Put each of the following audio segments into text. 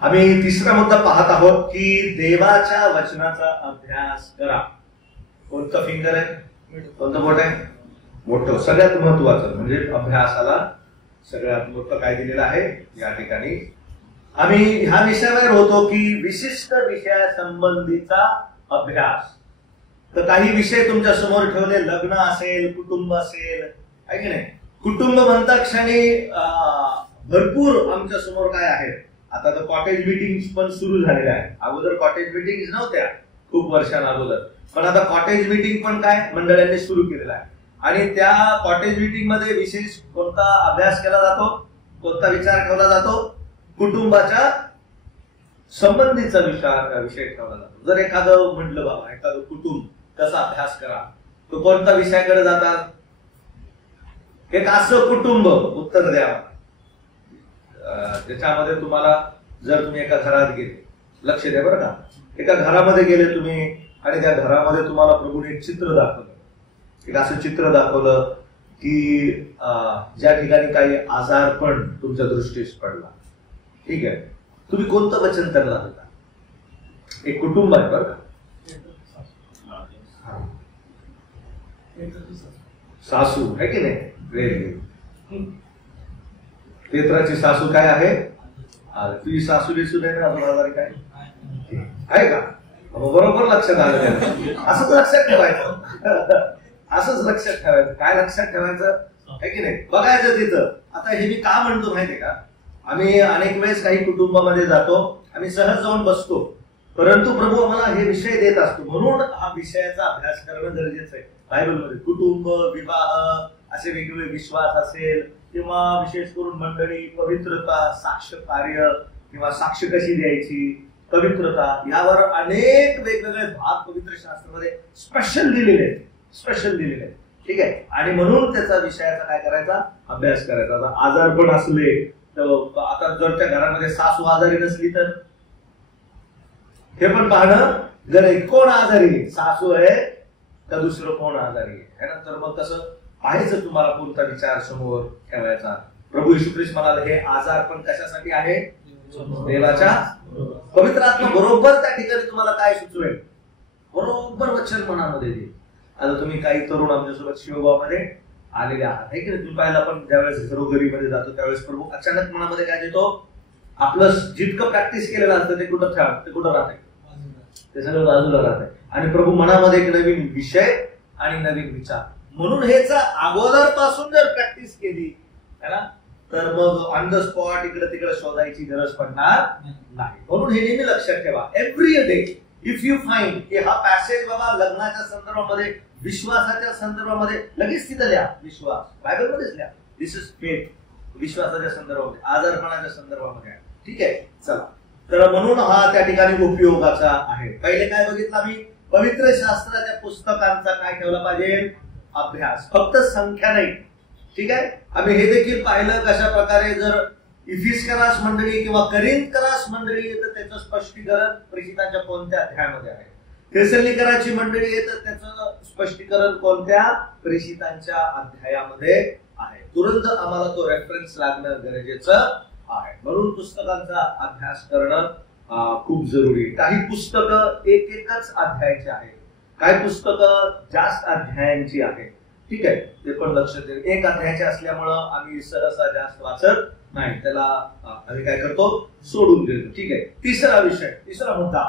आम्ही तिसरा मुद्दा पाहत आहोत की देवाच्या वचनाचा अभ्यास करा. कोणतं फिंगर आहे, कोणतं बोट आहे? मोठं. सगळ्यात महत्वाचं म्हणजे अभ्यासाला सगळ्यात मोठं काय दिलेलं आहे या ठिकाणी. आम्ही ह्या विषयावर होतो की विशिष्ट विषयासंबंधीचा अभ्यास. तर काही विषय तुमच्या समोर ठेवले, लग्न असेल, कुटुंब असेल, आहे की नाही. कुटुंब म्हणता क्षणी भरपूर आमच्या समोर काय आहे. आता तर कॉटेज मीटिंग पण सुरू झालेल्या आहेत. अगोदर कॉटेज मीटिंग नव्हत्या खूप वर्षांअगोदर, पण आता कॉटेज मीटिंग पण काय मंडळांनी सुरू केलेलं आहे. आणि त्या कॉटेज मीटिंग मध्ये विशेष कोणता अभ्यास केला जातो, कोणता विचार ठेवला जातो? कुटुंबाच्या संबंधीचा विषय ठेवला जातो. जर एखादं म्हटलं बाबा एखादं कुटुंब कसा अभ्यास करा, तो कोणत्या विषयाकडे जातात? एक असं कुटुंब उत्तर द्या ज्याच्यामध्ये तुम्हाला, जर तुम्ही एका घरात गेले, लक्ष द्या बरं का, एका घरामध्ये गेले तुम्ही आणि त्या घरामध्ये तुम्हाला प्रभूने एक चित्र दाखवलं, एक असं चित्र दाखवलं की ज्या ठिकाणी काही आजारपण तुमच्या दृष्टीस पडला. ठीक आहे, तुम्ही कोणतं वचन त्यांना देता? एक कुटुंब आहे बरं का, सासू आहे की नाही. पेत्राची सासू काय आहे? तुझी सासू दिसून आहे ना काय आहे का? बरोबर लक्षात आलं त्याला. असंच लक्षात ठेवायचं, असंच लक्षात ठेवायचं. काय लक्षात ठेवायचं आहे की नाही, बघायचं तिथं. आता हे मी का म्हणतो माहितीये का, आम्ही अनेक वेळेस काही कुटुंबामध्ये जातो, आम्ही सहज जाऊन बसतो, परंतु प्रभू आम्हाला हे विषय देत असतो. म्हणून हा विषयाचा अभ्यास करणं गरजेचं आहे. बायबलमध्ये कुटुंब, विवाह, असे वेगवेगळे विश्वास असेल किंवा विशेष करून मंडळी, पवित्रता, साक्ष कार्य किंवा साक्ष कशी द्यायची, पवित्रता, यावर अनेक वेगवेगळे भाग पवित्र शास्त्रामध्ये स्पेशल दिलेले आहेत, स्पेशल दिलेले आहेत. ठीक आहे, आणि म्हणून त्याचा विषयाचा काय करायचा, अभ्यास करायचा. आता आजारपण असले तर, आता जर त्या घरामध्ये सासू आजारी नसली तर हे पण पाहणं गरज. कोण आजारी, सासू आहे का दुसरं कोण आजारी आहे ना. तर मग कसं पाहायचं, तुम्हाला कोणता विचार समोर ठेवायचा. प्रभू येशू ख्रिस्त म्हणाले हे आजारपण कशासाठी आहे? देवाच्या पवित्र आत्मा बरोबर त्या ठिकाणी तुम्हाला काय सुचवेल, बरोबर वचन मनामध्ये देईल. आता तुम्ही काही तरुण आमच्यासोबत शिवगावमध्ये आलेले आहात, आहे की नाही. तुम्ही पाहिला पण ज्यावेळेस घरोघरीमध्ये जातो त्यावेळेस प्रभू अचानक मनामध्ये काय देतो, आपलं जितकं प्रॅक्टिस केलेलं असतं ते कुठं राहत आहे, ते सगळं बाजूला राहत आहे. आणि प्रभू मनामध्ये एक नवीन विषय आणि नवीन विचार. म्हणून हेच अगोदर पासून जर प्रॅक्टिस केली है ना, तर मग ऑन द स्पॉट इकडे तिकडे शोधायची गरज पडणार नाही. म्हणून हे नेहमी लक्षात ठेवा, every day if you find की हा पॅसेज बाबा लग्नाच्या संदर्भामध्ये, विश्वासाच्या संदर्भामध्ये, लगेच तिथं लिहा विश्वास, बायबलमध्येच लिहा. दिस इज फेथ, विश्वासाच्या संदर्भामध्ये, आजारपणाच्या संदर्भामध्ये. ठीक आहे, चला. तर म्हणून हा त्या ठिकाणी उपयोगाचा आहे. पहिले काय बघितलं आम्ही, पवित्र शास्त्राच्या पुस्तकांचा काय ठेवला पाहिजे, अभ्यास. फक्त संख्या नाही. ठीक आहे, आम्ही हे देखील पाहिलं कशा प्रकारे जर इफिस्करास मंडळी किंवा करिंथकरास मंडळी तर त्याचं स्पष्टीकरण प्रेषितांच्या कोणत्या अध्यायामध्ये आहे. थेसलोनिकराची मंडळी आहे तर त्याचं स्पष्टीकरण कोणत्या प्रेषितांच्या अध्यायामध्ये आहे. तुरंत आम्हाला तो रेफरन्स लागणं गरजेचं आहे. म्हणून पुस्तकांचा अभ्यास करणं खूप जरुरी आहे. काही पुस्तकं एकच अध्यायाची आहेत, काही पुस्तकं जास्त अध्यायांची आहेत. ठीक आहे, ते पण लक्षात ठेवा. एक अध्यायाचे असल्यामुळं आम्ही सहसा जास्त वाचत नाही, त्याला आम्ही काय करतो, सोडून देतो. ठीक आहे, तिसरा विषय, तिसरा मुद्दा,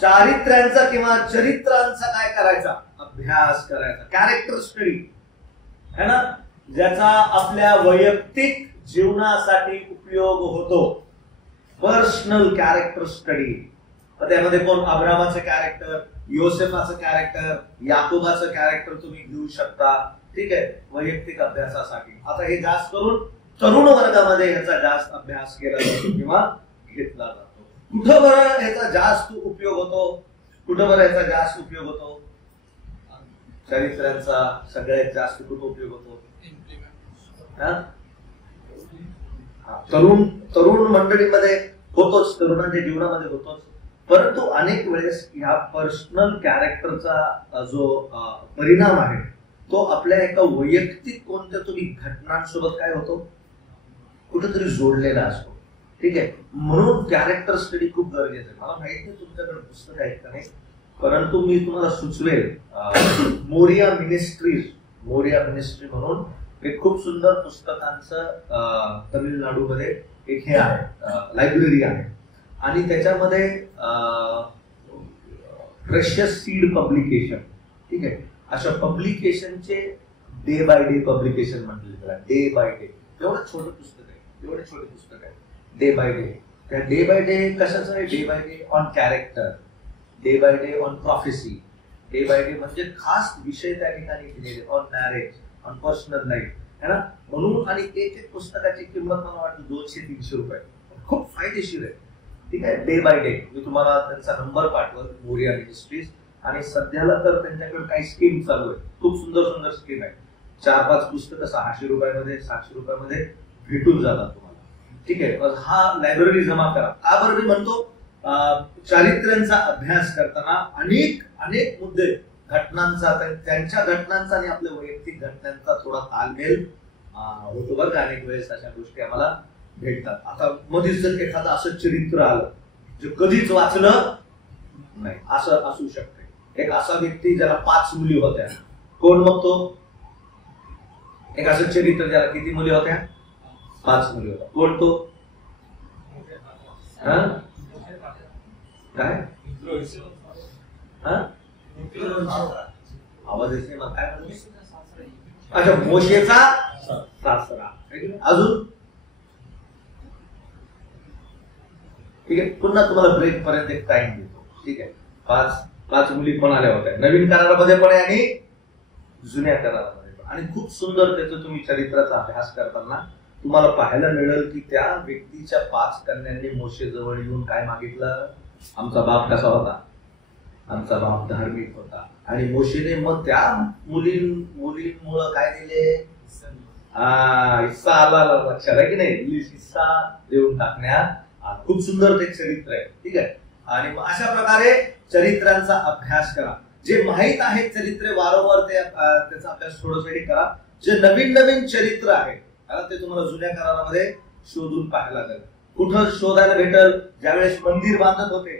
चारित्र्यांचा किंवा चरित्रांचा काय करायचा, अभ्यास करायचा. कॅरेक्टर स्टडी है ना, ज्याचा आपल्या वैयक्तिक जीवनासाठी उपयोग होतो. Personal character study. त्यामध्ये कोण, अब्रामाचं कॅरेक्टर, योसेफाचं कॅरेक्टर, याकोबाचं कॅरेक्टर तुम्ही घेऊ शकता. ठीक आहे, वैयक्तिक अभ्यासासाठी. आता हे जास्त करून तरुण वर्गामध्ये ह्याचा जास्त अभ्यास केला जातो किंवा घेतला जातो. कुठं बरं ह्याचा जास्त उपयोग होतो, कुठं बरं ह्याचा जास्त उपयोग होतो, चरित्रांचा सगळ्यात जास्त कुठं उपयोग होतो, तरुण मंडळीमध्ये होतोच, तरुणांच्या जीवनामध्ये होतोच. परंतु अनेक वेळेस ह्या पर्सनल कॅरेक्टरचा जो परिणाम आहे तो आपल्या एका वैयक्तिक कोणत्या तरी घटनांसोबत काय होतो, कुठेतरी जोडलेला असतो. ठीक आहे, म्हणून कॅरेक्टर स्टडी खूप गरजेचं आहे. मला माहित नाही तुमच्याकडे पुस्तक आहेत का नाही, परंतु मी तुम्हाला सुचवेल मोरिया मिनिस्ट्री म्हणून एक खूप सुंदर पुस्तकांचं तमिळनाडूमध्ये एक हे आहे, लायब्ररी आहे. आणि त्याच्यामध्ये प्रेशियस सीड पब्लिकेशन, ठीक आहे, अशा पब्लिकेशनचे डे बाय डे पब्लिकेशन म्हटले त्याला, डे बाय डे. एवढं छोटं पुस्तक आहे डे बाय डे. त्या डे बाय डे कशाचं आहे? Day by day on character, day by day on prophecy, day by day म्हणजे खास विषय त्या ठिकाणी दिलेले, on marriage, on personal life, है ना. म्हणून आणि एक पुस्तकाची किंमत मला वाटतं 200-300 रुपये. खूप फायदेशीर आहे, ठीक आहे. डे बाय डे मी तुम्हाला त्यांचा नंबर पाठवल, मोरिया मिनिस्ट्रीज. आणि सध्याला तर त्यांच्याकडे काही स्कीम चालू आहे, खूप सुंदर स्कीम आहे. 4-5 पुस्तकं 600 रुपयामध्ये 700 रुपयामध्ये भेटून जातात तुम्हाला, ठीक आहे. हा लायब्ररी जमा करा. का बरं मी म्हणतो? चारित्र्यांचा अभ्यास करताना अनेक मुद्दे, घटनांचा, त्यांच्या घटनांचा आणि आपल्या वैयक्तिक घटनांचा थोडा तालमेल होतो बरं का. अनेक वेळेस अशा गोष्टी आम्हाला भेटतात. आता मध्येच जर एखादं असं चरित्र आलं जे कधीच वाचलं नाही असं असू शकते. एक असा व्यक्ती ज्याला 5 मुली होत्या. कोण मग तो? एक असं चरित्र ज्याला किती मुली होत्या? 5 मुली होत्या. कोण तो? काय आवाज येत नाही मग काय? अच्छा, मोशेचा सासरा. अजून? ठीक आहे, पुन्हा तुम्हाला ब्रेक पर्यंत एक टाइम देतो, ठीक आहे. 5 मुली पण आल्या होत्या, नवीन करारामध्ये पण आहे आणि जुन्या करारामध्ये पण. आणि खूप सुंदर त्याचं तुम्ही चरित्राचा अभ्यास करताना तुम्हाला पाहायला मिळेल की त्या व्यक्तीच्या 5 कन्यांनी मोशे जवळ येऊन काय मागितलं? आमचा बाप कसा होता? आमचा बाप धार्मिक होता. आणि मोशेने मग त्या मुलींमुळे काय दिले? हिस्सा आला लक्षात आहे की नाही? हिस्सा देऊन टाकण्यात. खूप सुंदर ते चरित्र आहे, ठीक आहे. आणि मग अशा प्रकारे चरित्रांचा अभ्यास करा. जे माहित आहे चरित्रे वारंवार त्याचा अभ्यास थोडंसं करा. जे नवीन चरित्र आहे ते तुम्हाला जुन्या करारामध्ये शोधून पाहायला लागेल. कुठं शोधायला भेटल? ज्यावेळेस मंदिर बांधत होते,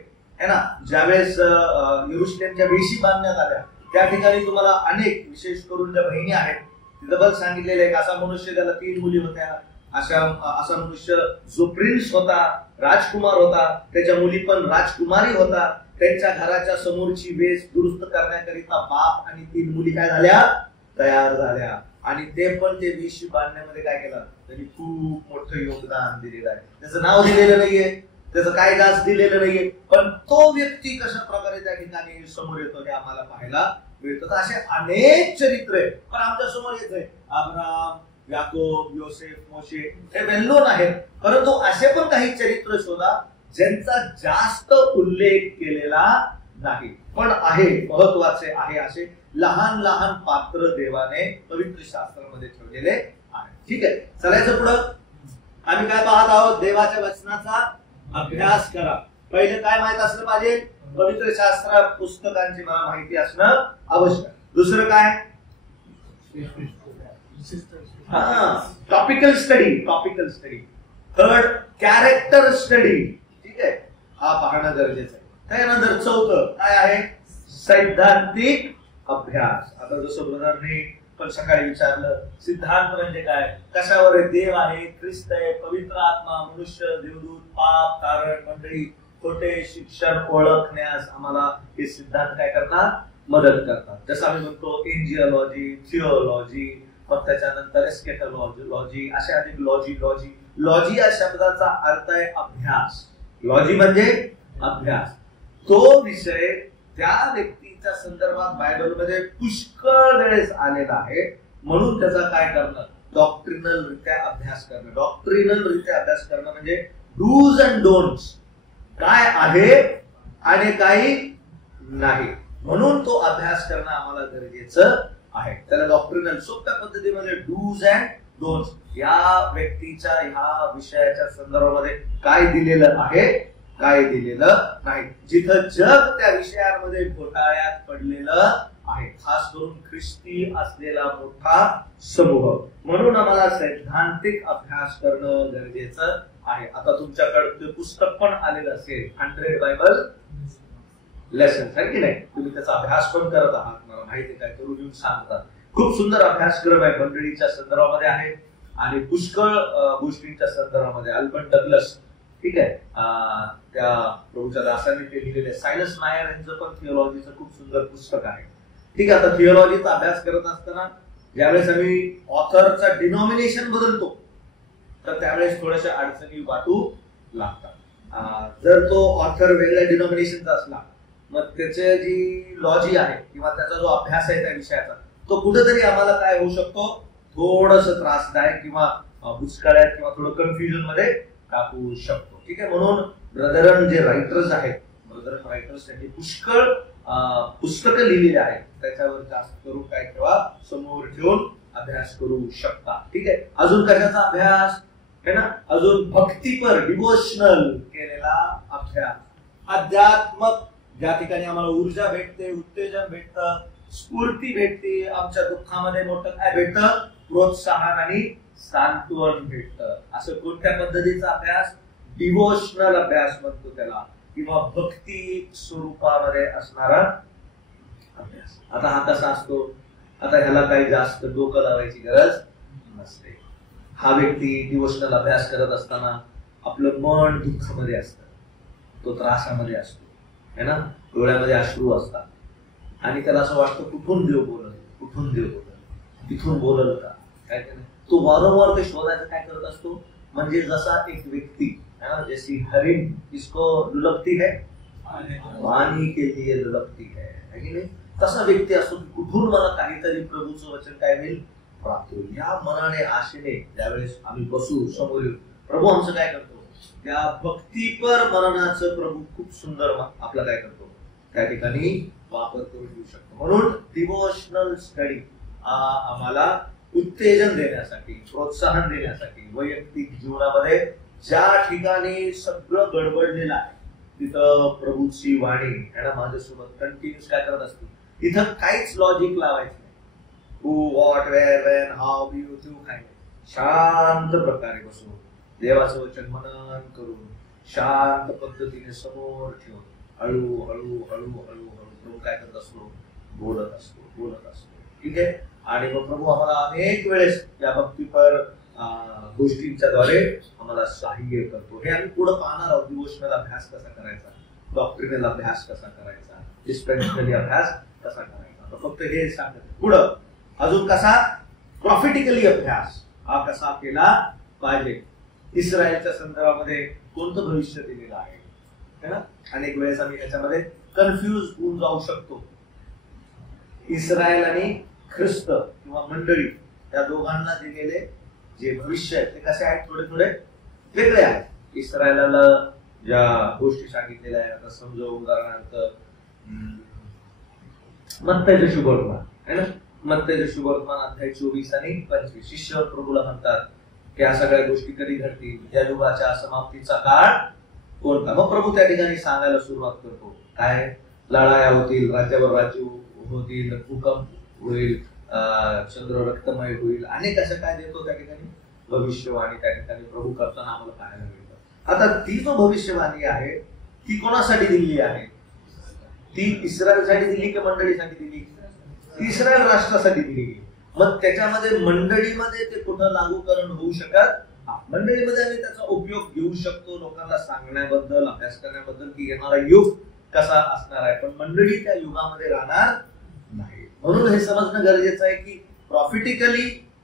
है ना, ज्यावेळेस यरुशलेमच्या वेशी बांधण्यात आल्या, त्या ठिकाणी तुम्हाला अनेक, विशेष करून ज्या बहिणी आहेत तिथं बघ सांगितलेलं आहे. असा मनुष्य ज्याला 3 मुली होत्या, असा मनुष्य जो प्रिन्स होता, राजकुमार होता, त्याच्या मुली पण राजकुमारी होता. त्यांच्या घराच्या समोरची वेस दुरुस्त करण्याकरिता बाप आणि 3 मुली काय झाल्या? तयार झाल्या. आणि ते पण ते वेशी बांधण्यामध्ये काय केलं? त्यांनी खूप मोठं योगदान दिलेलं आहे. त्याचं नाव दिलेलं नाहीये, त्याचं काय जास्त दिलेलं नाहीये, पण तो व्यक्ती कशा प्रकारे त्या ठिकाणी समोर येतो हे आम्हाला पाहायला मिळतं. असे अनेक चरित्र आहे, पण आमच्या समोर येत आहे अब्राहम, याकोब, योसेफ, मोशे, हे वेल नोन आहेत. परंतु असे पण काही चरित्र शोधा ज्यांचा जास्त उल्लेख केलेला नाही, पण आहे, महत्वाचे आहे असे लहान पात्र देवाने पवित्र शास्त्रामध्ये ठेवलेले आहे. ठीक आहे, चलायचं पुढं. आम्ही काय पाहत आहोत? देवाच्या वचनाचा अभ्यास करा. पहिले काय माहित असलं पाहिजे? पवित्र शास्त्र पुस्तकांची मला माहिती असणं आवश्यक. दुसरं काय? Topical study. Third, character study. ठीक आहे, हा पाहणं गरजेचं आहे. त्यानंतर चौथं काय आहे? सैद्धांतिक अभ्यास. आता जसं ब्रदरने पण सकाळी विचारलं, सिद्धांत म्हणजे काय? कशावर आहे? देव आहे, ख्रिस्त आहे, पवित्र आत्मा, मनुष्य, देवदूत, पाप, कारण, मंडळी, खोटे शिक्षण ओळखण्यास आम्हाला हे सिद्धांत काय करतात? मदत करतात. जसं आम्ही म्हणतो एंजिओलॉजी, थिओलॉजी, मग त्याच्यानंतर एस्केटोलॉजी, अशा अनेक लॉजी या शब्दाचा अर्थ आहे अभ्यास. लॉजी म्हणजे अभ्यास. तो विषय त्या व्यक्तीच्या संदर्भात बायबलमध्ये पुष्कळ वेळेस आलेला आहे, म्हणून त्याचा काय करणं? डॉक्ट्रिनल रित्या अभ्यास करणं. डॉक्ट्रिनल रित्या अभ्यास करणं म्हणजे डूज अँड डोंट्स, काय आहे आणि काही नाही, म्हणून तो अभ्यास करणं आम्हाला गरजेचं आहे. त्याला डॉक्ट्रिनल, सोप्या पद्धतीमध्ये डूज अँड डोंट्स, या व्यक्तीच्या ह्या विषयाच्या संदर्भामध्ये काय दिलेलं आहे काय दिलेलं नाही. जिथं जग त्या विषयांमध्ये घोटाळ्यात पडलेलं आहे, खास करून ख्रिस्ती असलेला मोठा समूह. म्हणून आम्हाला सैद्धांतिक अभ्यास करणं गरजेचं आहे. आता तुमच्याकडे ते पुस्तक पण आलेलं असेल, 100 बायबल लेसन्स, आहे की नाही? तुम्ही त्याचा अभ्यास पण करत आहात, मला माहिती आहे, काय करून येऊन सांगतात. खूप सुंदर अभ्यासक्रम आहे, मंडळीच्या संदर्भामध्ये आहे आणि पुष्कळ गोष्टींच्या संदर्भामध्ये. अल्बर्ट डग्लस, ठीक आहे, त्या प्रभूच्या दासांनी ते लिहिलेले. सायलस नायर यांचं पण थिओलॉजीचं खूप सुंदर पुस्तक आहे. ठीक आहे, आता थिओलॉजीचा अभ्यास करत असताना ज्यावेळेस आम्ही ऑथरचा डिनॉमिनेशन बदलतो तर त्यावेळेस थोड्याशा अडचणी वाटू लागतात. जर तो ऑथर वेगळ्या डिनॉमिनेशनचा असला, मग त्याची जी लॉजी आहे किंवा त्याचा जो अभ्यास आहे त्या विषयाचा, तो कुठेतरी आम्हाला काय होऊ शकतो, थोडस त्रासदायक किंवा भुसकाळ्यात किंवा थोडं कन्फ्युजन मध्ये टाकू शकतो. ठीक आहे, म्हणून ब्रदरन जे रायटर्स आहेत, ब्रदरन रायटर्स त्यांनी पुष्कळ पुस्तकं लिहिलेली आहेत, त्याच्यावर जास्त करून काय ठेवा, समोर ठेवून अभ्यास करू शकता. ठीक आहे, अजून कशाचा अभ्यास है ना, अजून भक्तीपर डिवोशनल केलेला अभ्यास, अध्यात्मक, ज्या ठिकाणी आम्हाला ऊर्जा भेटते, उत्तेजन भेटतं, स्फूर्ती भेटते, आमच्या दुःखामध्ये मोठं काय भेटतं, प्रोत्साहन आणि सांत्वन भेटतं. असं कोणत्या पद्धतीचा अभ्यास, डिवोशनल अभ्यास म्हणतो त्याला, किंवा भक्ती स्वरूपामध्ये असणारा अभ्यास. आता हा कसा असतो, आता ह्याला काही जास्त डोकं लावायची गरज नसते. हा व्यक्ती डिवोशनल अभ्यास करत असताना आपलं मन दुःखामध्ये असतं, तो त्रासामध्ये असतो, है ना, डोळ्यामध्ये अश्रू असतात आणि त्याला असं वाटतं कुठून देव बोलल, कुठून देव बोलल, तिथून बोलल का, काय नाही. तो वारंवार ते शोधायचं काय करत असतो. म्हणजे जसा एक व्यक्ती है ना, जैसी हरिण इसको लुलकती है, पाणी के लिए लुलकती है की नाही, तसा व्यक्ती असतो की कुठून मला काहीतरी प्रभूचं वचन काय होईल, प्राप्त होईल. या मनाने आशेने ज्यावेळेस आम्ही बसू समोर येऊ, प्रभू आमचं काय करतो, त्या भक्तीपर मननाचं प्रभू खूप सुंदर आपला काय करतो, त्या ठिकाणी वापर करून घेऊ शकतो. म्हणून डिवोशनल स्टडी आम्हाला उत्तेजन देण्यासाठी, प्रोत्साहन देण्यासाठी, वैयक्तिक जीवनामध्ये ज्या ठिकाणी सगळं गडबडलेलं आहे तिथं प्रभूची वाणी है ना माझ्यासोबत कंटिन्यूस काय करत असते, तिथं काहीच लॉजिक लावायचं नाही. Who, what, where, when, how, you, too, काय नाही. शांत प्रकारे बसून देवाचं वचन मनन करून शांत पद्धतीने समोर ठेवून हळूहळू हळूहळू प्रभू काय करत असतो, बोलत असतो. ठीक आहे, आणि मग प्रभू आम्हाला अनेक वेळेस या भक्तीपर गोष्टींच्या द्वारे आम्हाला सहाय्य करतो. हे आम्ही पुढे पाहणार आहोत. डिवोशनल अभ्यास कसा करायचा, डॉक्ट्रिनल अभ्यास कसा करायचा, डिस्पेन्शनरी अभ्यास कसा करायचा. फक्त हे सांगत पुढं अजून कसा प्रॉफिटिकली अभ्यास हा कसा केला पाहिजे. इस्रायलच्या संदर्भामध्ये कोणतं भविष्य दिलेलं आहे ना, अनेक वेळेस आम्ही याच्यामध्ये कन्फ्यूज होऊन जाऊ शकतो. इस्रायल आणि ख्रिस्त किंवा मंडळी या दोघांना दिलेले जे भविष्य आहे ते कसे आहेत, थोडे थोडे वेगळे आहेत. इस्रायलाला ज्या गोष्टी सांगितलेल्या आहेत, आता समजा उदाहरणार्थ मत्तईचे शुभवर्तमान है ना, मत्तईचे शुभवर्तमान अध्याय 24 आणि 25. शिष्य प्रभूला म्हणतात की या सगळ्या गोष्टी कधी घडतील, या युगाच्या समाप्तीचा काळ कोणता. मग प्रभू त्या ठिकाणी सांगायला सुरुवात करतो, काय लढाया होतील, राज्यावर राज्य होतील, भूकंप होईल, चंद्र रक्तमय होईल, अनेक असं काय देतो त्या ठिकाणी भविष्यवाणी त्या ठिकाणी प्रभू करताना आम्हाला पाहायला मिळतं. आता ती जो भविष्यवाणी आहे ती कोणासाठी दिली आहे, ती इस्रायलसाठी दिली की मंडळीसाठी दिली, ती इस्रायल राष्ट्रासाठी दिली. मग त्याच्यामध्ये मंडळीमध्ये ते कुठं लागूकरण होऊ शकत, मंडळीमध्ये आम्ही त्याचा उपयोग घेऊ शकतो लोकांना सांगण्याबद्दल, अभ्यास करण्याबद्दल की येणारा युग कसा असणार आहे, पण मंडळी त्या युगामध्ये राहणार नाही. म्हणून हे समजणं गरजेचं आहे की प्रॉफिटिकली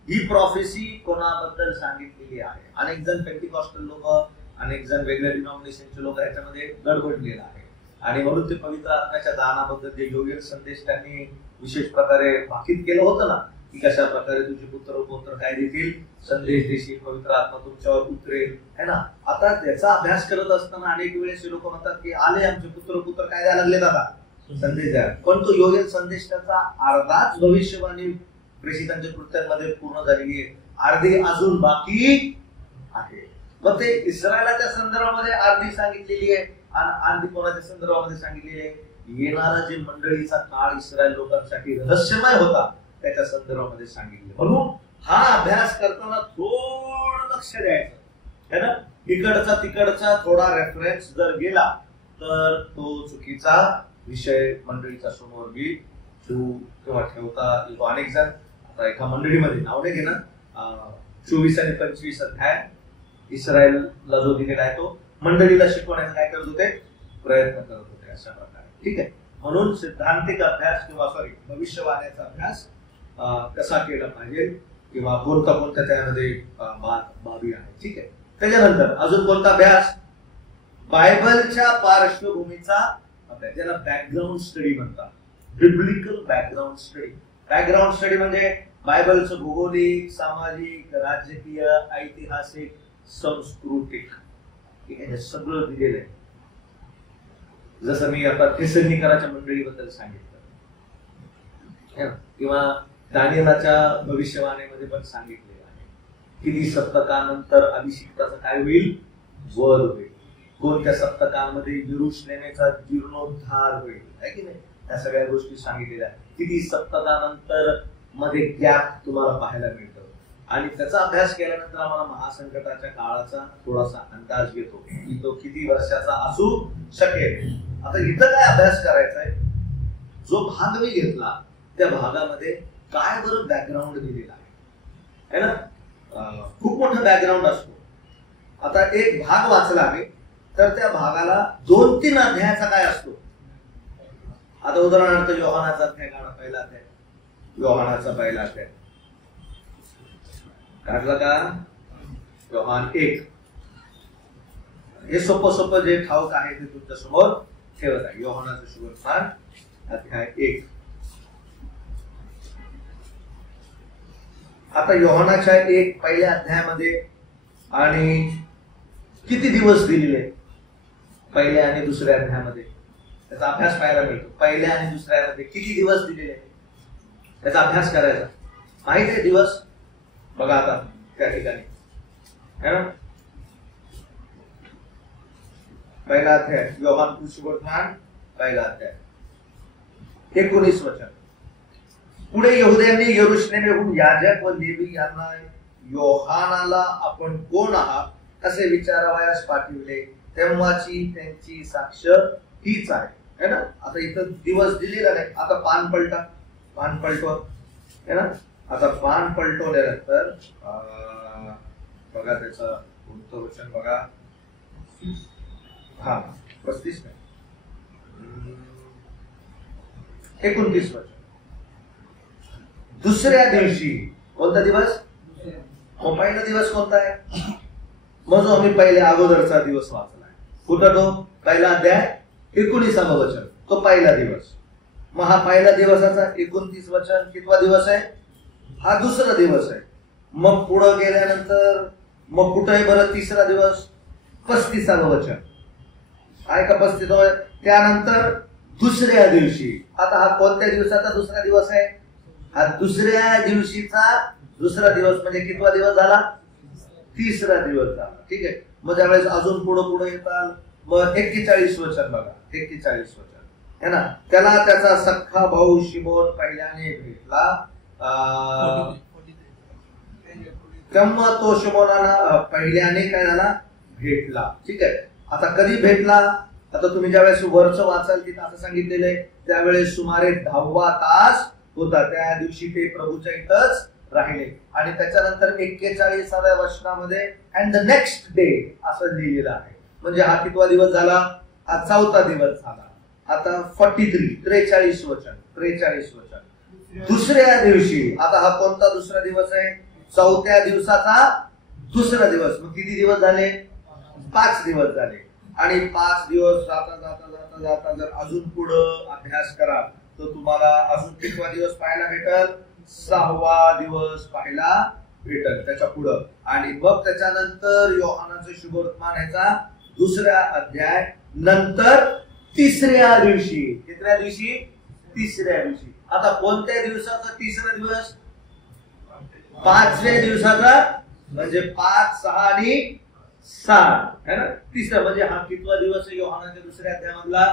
ही प्रॉफेसी कोणाबद्दल सांगितलेली आहे. अनेक जण पेंटिकॉस्टल लोक, अनेक जण वेगळ्या डिनॉमिनेशनचे लोक याच्यामध्ये गडबडलेला आहे आणि म्हणून ते पवित्र आत्म्याच्या दानाबद्दल जे योग्य संदेश त्यांनी विशेष प्रकारे भाकीत केलं होतं ना, की कशा प्रकारे तुझे पुत्र काय देतील, संदेश देशील, पवित्र आत्मा तुमच्यावर उतरेल है ना. आता त्याचा अभ्यास करत असताना अनेक वेळेस लोक म्हणतात की आले आमचे पुत्र काय द्यायला लागले दादा, संदेश द्या. पण तो योग्य संदेश त्याचा अर्धाच भविष्यवाणी प्रेषितांच्या कृत्यांमध्ये पूर्ण झालेली आहे, अर्धी अजून बाकी आहे. मग ते इस्रायलाच्या संदर्भामध्ये अर्धी सांगितलेली आहे आणि कोणाच्या संदर्भामध्ये सांगितली आहे? येणारा जे मंडळीचा काळ इस्रायल लोकांसाठी रहस्यमय होता त्याच्या संदर्भामध्ये सांगितले. म्हणून हा अभ्यास करताना थोडं लक्ष द्यायचं है ना. इकडचा तिकडचा थोडा रेफरन्स जर गेला तर तो चुकीचा विषय मंडळीच्या समोर बी किंवा ठेवता येतो. अनेक जण आता एका मंडळीमध्ये नाव नाही घेणार, 24 आणि 25 अध्याय इस्रायलला जो दिलेला आहे तो मंडळीला शिकवण्याचा काय करत होते? प्रयत्न करत होते अशा प्रकारे. ठीक आहे. म्हणून सिद्धांतिक अभ्यास किंवा भविष्यवाण्याचा अभ्यास कसा केला पाहिजे किंवा कोणत्या त्यामध्ये बाबी आहे. ठीक आहे. त्याच्यानंतर अजून कोणता अभ्यास? बायबलच्या पार्श्वभूमीचा अभ्यास, ज्याला बॅकग्राऊंड स्टडी म्हणतात. Biblical background study. Background study म्हणजे बायबलचं भौगोलिक, सामाजिक, राजकीय, ऐतिहासिक, सांस्कृतिक हे सगळं दिलेलं आहे. जसं मी आता थेसलोनिकराच्या मंडळीबद्दल सांगितलं किंवा दानिएलाच्या भविष्यवाणीमध्ये पण सांगितलेलं आहे. किती सप्तकानंतर अभिषिक्ताचा काय होईल? वध होईल. कोणत्या सप्तकामध्ये यरूशलेमेचा जीर्णोद्धार होईल आहे की नाही, त्या सगळ्या गोष्टी सांगितलेल्या आहेत. किती सप्तकानंतर मध्ये गॅप तुम्हाला पाहायला मिळतो. आणि त्याचा अभ्यास केल्यानंतर आम्हाला महासंकटाच्या काळाचा थोडासा अंदाज येतो की तो किती वर्षाचा असू शकेल. आता इथं काय अभ्यास करायचा आहे? जो भाग मी घेतला त्या भागामध्ये काय बरं बॅकग्राऊंड दिलेला आहे ना. खूप मोठा बॅकग्राऊंड असतो. आता एक भाग वाचला आहे तर त्या भागाला 2-3 अध्यायाचा काय असतो. आता उदाहरणार्थ योहानाचा अध्याय काढा, पहिला अध्याय. योहानाचा पहिला अध्याय काढला का? योहान 1. हे सोपं जे ठाऊक आहे ते तुमच्या समोर ठेवत आहे. योहानाचं सुवर्तमान अध्याय 1. आता योहानाच्या 1 पहिल्या अध्यायामध्ये आणि किती दिवस दिलेले पहिल्या आणि दुसऱ्या अध्यायामध्ये त्याचा अभ्यास पाहायला मिळतो. पहिल्या आणि दुसऱ्यामध्ये किती दिवस दिलेले त्याचा अभ्यास करायचा. माहिती आहे दिवस? बघा आता त्या ठिकाणी है ना. पहिला अध्याय योहान सुवर्तमान पहिला अध्याय 19 वचन. पुढे यहुद्यांनी यरूशलेमहून याजक व लेवी यांना योहानाला आपण कोण आहात असे विचारावयास पाठविले. तेव्हाची त्यांची साक्ष हीच आहे है ना. आता इथं दिवस दिलेला नाही. आता पान पलटवा है ना. आता पान पलटवल्यानंतर बघा त्याचं कोणतं वचन बघा. 35 नाही 29 वचन. दुसऱ्या दिवशी कोणता दिवस? पहिला दिवस कोणता आहे? मग जो आम्ही पहिल्या अगोदरचा दिवस वाचलाय कुठं तो? पहिला अध्याय 19 वचन, तो पहिला दिवस. मग हा पहिला दिवसाचा 29 वचन कितवा दिवस आहे? हा दुसरा दिवस आहे. मग पुढे गेल्यानंतर मग कुठं आहे बरं तिसरा दिवस? 35 वचन आहे का? 35. त्यानंतर दुसऱ्या दिवशी. आता हा कोणत्या दिवसाचा दुसरा दिवस आहे? हा दुसऱ्या दिवशीचा दुसरा दिवस म्हणजे कितवा दिवस झाला? तिसरा दिवस झाला. ठीक आहे. मग त्यावेळेस अजून पुढे येतात. मग 41 वचन बघा. 41 वचन है ना. त्याला त्याचा सख्खा भाऊ शिमोन पहिल्याने भेटला. तेव्हा तो शिमोनाला पहिल्याने काय झाला? भेटला. ठीक आहे. आता कधी भेटला? आता तुम्ही ज्यावेळेस वरचं वाचाल तिथं असं सांगितलेलं आहे त्यावेळेस सुमारे 10वा तास होता. त्या दिवशी ते प्रभूच्या इथंच राहिले. आणि त्याच्यानंतर 41व्या वचनामध्ये अँड द नेक्स्ट डे असं लिहिलेलं आहे. म्हणजे हा कितवा दिवस झाला? हा 4था दिवस झाला. आता 43 वचन. 43 वचन. दुसऱ्या दिवशी. आता हा कोणता दुसरा दिवस आहे? 4थ्या दिवसाचा दुसरा दिवस. मग किती दिवस झाले? 5 दिवस झाले. आणि 5 दिवस जाता जाता जाता जाता जर अजून पुढं अभ्यास करा तर तुम्हाला अजून कितवा दिवस पाहायला भेटल? 6वा दिवस पाहायला भेटल त्याच्या पुढं. आणि मग त्याच्यानंतर योहानाचं शुभवर्तमान ह्याचा दुसरा अध्याय. नंतर तिसऱ्या दिवशी. कितऱ्या दिवशी? तिसऱ्या दिवशी. आता कोणत्या दिवसाचा तिसरा दिवस? 5व्या दिवसाचा. म्हणजे 5, 6 आणि 7 है ना. तिसरा म्हणजे हा कितवा दिवस आहे योहानाच्या दुसऱ्या अध्यायामधला?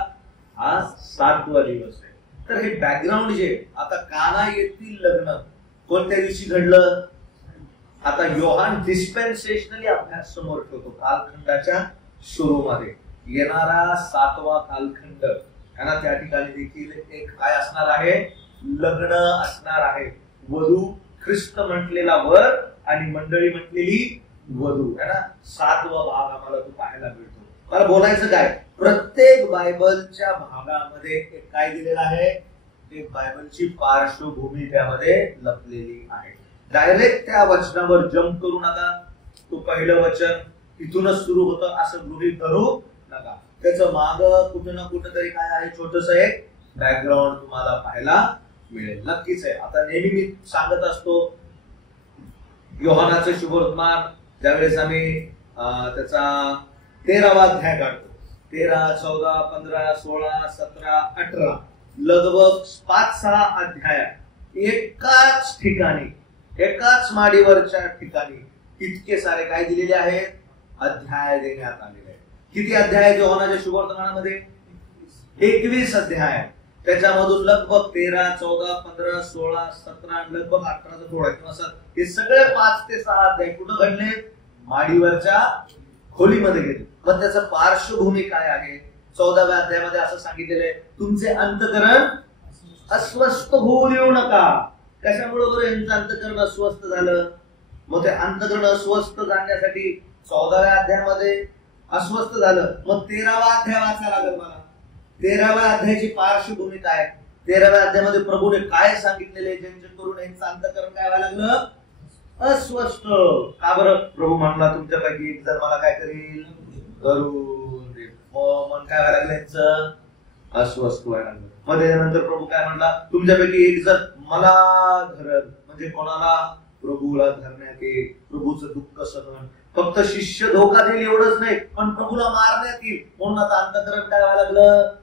हा 7वा दिवस आहे. तर हे बॅकग्राऊंड जे आता काना येथील लग्न कोणत्या दिवशी घडलं? आता योहान डिस्पेन्सेशनली अभ्यास समोर ठेवतो. कालखंडाच्या सुरूमध्ये येणारा 7वा कालखंड है ना. त्या ठिकाणी देखील एक काय असणार आहे? लग्न असणार आहे. वधू ख्रिस्त म्हटलेला वर आणि मंडळी म्हटलेली वधू है ना. 7वा भाग आम्हाला तो पाहायला मिळतो. मला बोलायचं काय? प्रत्येक बायबलच्या भागामध्ये एक काय दिलेलं आहे? एक बायबलची पार्श्वभूमी त्यामध्ये लपलेली आहे. डायरेक्ट त्या वचनावर जंप करू नका. तो पहिलं वचन इथूनच सुरू होतं असं गृहीत धरू नका. त्याचं माग कुठं ना कुठं तरी काय आहे? छोटस एक बॅकग्राऊंड तुम्हाला पाहायला मिळेल. नक्कीच आहे. आता नेहमी मी सांगत असतो योहानाचं शुभवर्तमान ज्यावेळेस आम्ही त्याचा 13वा अध्याय काढतो. 13, 14, 15, 16, 17, 18 लगभग 5-6 अध्याय एकाच ठिकाणी एकाच माडीवरच्या ठिकाणी इतके सारे काय दिलेले आहेत? अध्याय देण्यात आलेले आहेत. किती अध्याय आहेत योहानाच्या शुभवर्तमानामध्ये? 21 अध्याय. त्याच्यामधून लगभग 13, 14, 15, 16, 17 लगभग 18 थोडा असं हे सगळे 5 ते 6 अध्याय कुठं घडले? माडीवरच्या खोलीमध्ये गेले. मग त्याचं पार्श्वभूमी काय आहे? 14व्या अध्यायामध्ये असं सांगितलेलं आहे, तुमचे अंतःकरण अस्वस्थ होऊ देऊ नका. कशामुळे बरं यांचं अंतःकरण अस्वस्थ झालं? मग ते अंतःकरण अस्वस्थ जाण्यासाठी 14व्या अध्यायामध्ये अस्वस्थ झालं. मग 13वा अध्याय वाचायला लागेल मला. 13व्या अध्यायाची पार्श्वभूमी काय? 13व्या अध्यायामध्ये प्रभूने काय सांगितलेले जेणेकरून यांचं अंतःकरण काय व्हायला लागलं? अस्वस्थ. का बरं? प्रभू म्हणला तुमच्यापैकी एक जर मला काय करील? धरून देईल. मन काय व्हायला लागलं? यांचं अस्वस्थ व्हायला लागलं. मग त्यानंतर प्रभू काय म्हणला? तुमच्यापैकी एक जर मला धरल. म्हणजे कोणाला? प्रभूला धरण्यात येईल. प्रभूचं दुःख सहन. फक्त शिष्य धोका देईल एवढंच नाही, पण प्रभूला मारण्यात येईल. म्हणून आता अंतःकरण काय व्हायला लागलं?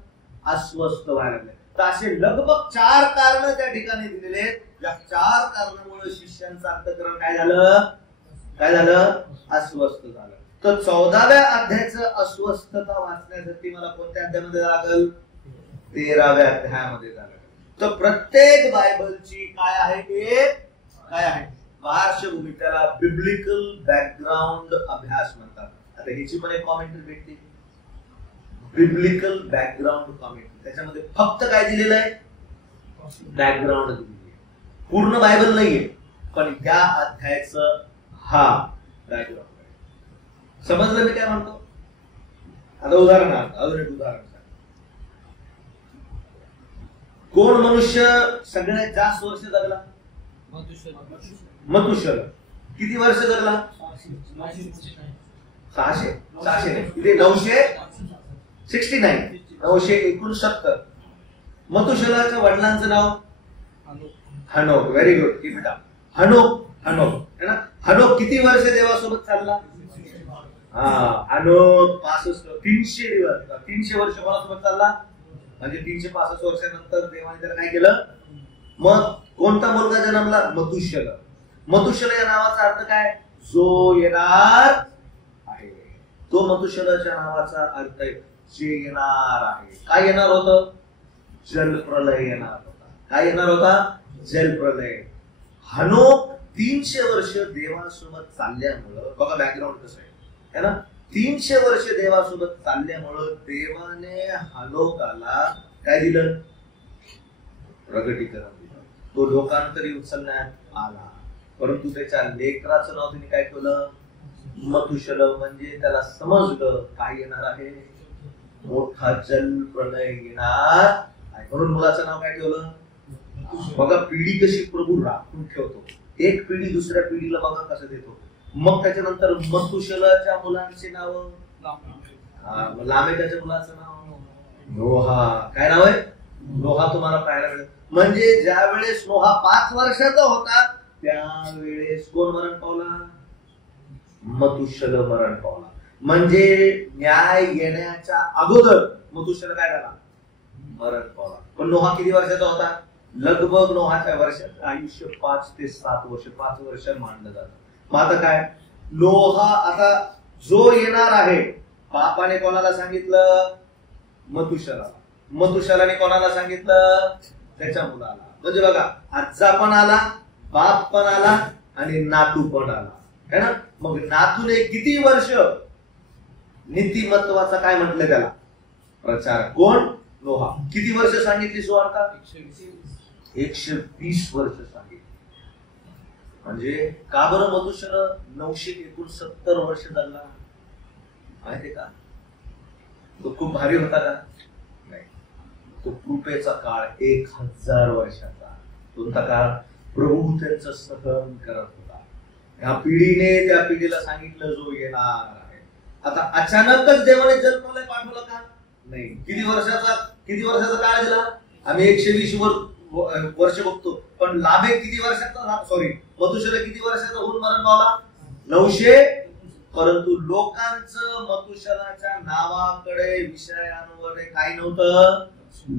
अस्वस्थ व्हायला लागलं. तर असे लगभग 4 कारण त्या ठिकाणी दिलेले आहेत. या 4 कारणामुळे शिष्यांचं अंतःकरण काय झालं? काय झालं? अस्वस्थ झालं. तर 14व्या अध्यायाचं अस्वस्थता वाचण्यासाठी मला कोणत्या अध्यायामध्ये लागल? 13व्या अध्यायामध्ये झालं. तर प्रत्येक बायबलची काय आहे? ते काय आहे? पार्श्वभूमी. त्याला बिब्लिकल बॅकग्राऊंड अभ्यास म्हणतात. आता ह्याची पण एक कॉमेंट्री भेटते, बिब्लिकल बॅकग्राऊंड कॉमेंट्री. त्याच्यामध्ये फक्त काय दिलेलं आहे? बॅकग्राऊंड दिलेली आहे. पूर्ण बायबल नाहीये, पण या अध्यायाचं हा बॅकग्राऊंड आहे. समजलं मी काय म्हणतो? आता उदाहरणार्थ अजून एक उदाहरण. कोण मनुष्य सगळ्यात जास्त वर्ष जगला? मथुशेलह. किती वर्ष जगला? 600 इथे 969 969. मथुशेलहच्या वडिलांचं नाव? हनोक. Very good. की बेटा हनोक है ना. हनोक किती वर्ष देवासोबत चालला? हनोक 300 दिवस 300 वर्ष कोणासोबत चालला? म्हणजे 365 वर्षानंतर देवाने त्याला काय केलं? मग कोणता मुलगा जन्मला? मथुशेलह. मथुशेलह या नावाचा अर्थ काय? जो येणार आहे. तो मथुशेलहच्या नावाचा अर्थ आहे जे येणार आहे. काय येणार होतं? जलप्रलय येणार होता. काय येणार होता? जलप्रलय. हनोक 300 वर्ष देवासोबत चालल्यामुळं, बघा बॅकग्राऊंड कसं आहे ना. 300 वर्ष देवासोबत चालल्यामुळं देवाने हनोकाला काय दिलं? प्रगटीकरण दिलं. तो लोकांतरी उचलण्यात आला. परंतु त्याच्या लेकराचं नाव त्यांनी काय ठेवलं? मथुशेलह. म्हणजे त्याला समजलं काय येणार आहे? मोठा जलप्रलय येणार आहे. म्हणून मुलाचं नाव काय ठेवलं? बघा पिढी कशी प्रभू राखून ठेवतो. एक पिढी दुसऱ्या पिढीला बघा कसं देतो. मग त्याच्यानंतर मथुशेलहच्या मुलांची नाव? लामेकाच्या मुलाचं नाव? नोहा. काय नाव आहे? नोहा. तुम्हाला पाहायला मिळेल. म्हणजे ज्या वेळेस नोहा 5 वर्षाचा होता त्यावेळेस कोण मरण पावला? मथुशेलह मरण पावला. म्हणजे न्याय येण्याच्या अगोदर मथुशेलह काय झाला? मरण पावला. पण नोहा किती वर्षाचा होता? लगभग नोहाच्या वर्षाचं आयुष्य 5 ते 7 वर्ष. 5 वर्ष मानलं जातं. मग आता काय? नोहा आता जो येणार आहे, बापाने कोणाला सांगितलं? मथुशेला. मथुशेलाने कोणाला सांगितलं? त्याच्या मुलाला. म्हणजे बघा, आजचा पण आला, बाप पण आला आणि नातू पण आला, है ना. मग नातूने किती वर्ष नीतिमत्वाचा काय म्हटलं त्याला? प्रचार. कोण? नोहा. किती वर्ष सांगितली सुवार्ता? 120 वर्ष सांगितली. म्हणजे का बरं मथुशेला 969 वर्ष जगला? माहिती का? तो खूप भारी होता का? नाही. तो कृपेचा काळ 1000 वर्षाचा. कोणता काळ? प्रभू त्यांचं सहन करत होता. ह्या पिढीने त्या पिढीला सांगितलं जो येणार आहे. आता अचानकच देवाने जन्माला पाठवलं का? नाही. किती वर्षाचा काळ दिला? आम्ही 120 वर्ष बघतो, पण लाभे किती वर्षाचा? सॉरी, मथुशेला किती वर्षाचा होऊन मरण पावला? 900. परंतु लोकांचं मथुशेलाच्या नावाकडे, विषयांवर काही नव्हतं,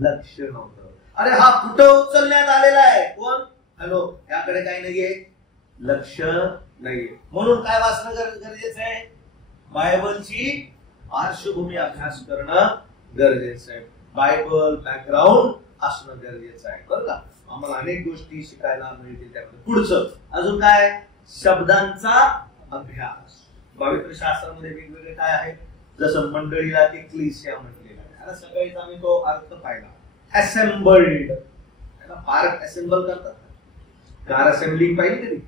लक्ष नव्हतं. अरे हा कुठं उचलण्यात आलेला आहे? कोण? हॅलो, याकडे काही नाहीये, लक्ष नाहीये. म्हणून काय वाचणं गरजेचं आहे? बायबलची पार्श्वभूमी अभ्यास करणं गरजेचं आहे. बायबल बॅकग्राऊंड असणं गरजेचं आहे, बरं का. आम्हाला अनेक गोष्टी शिकायला मिळतील त्यामध्ये. पुढचं अजून काय? शब्दांचा अभ्यास. पवित्र शास्त्रामध्ये वेगवेगळे काय आहे? जसं मंडळीला एक्लेसिया म्हटलेलं आहे. आता सगळीच आम्ही तो अर्थ पाहिला. असेंबल्ड. पार्क असेंबल करतात, कार असेंबलिंग पाहिजे कधी?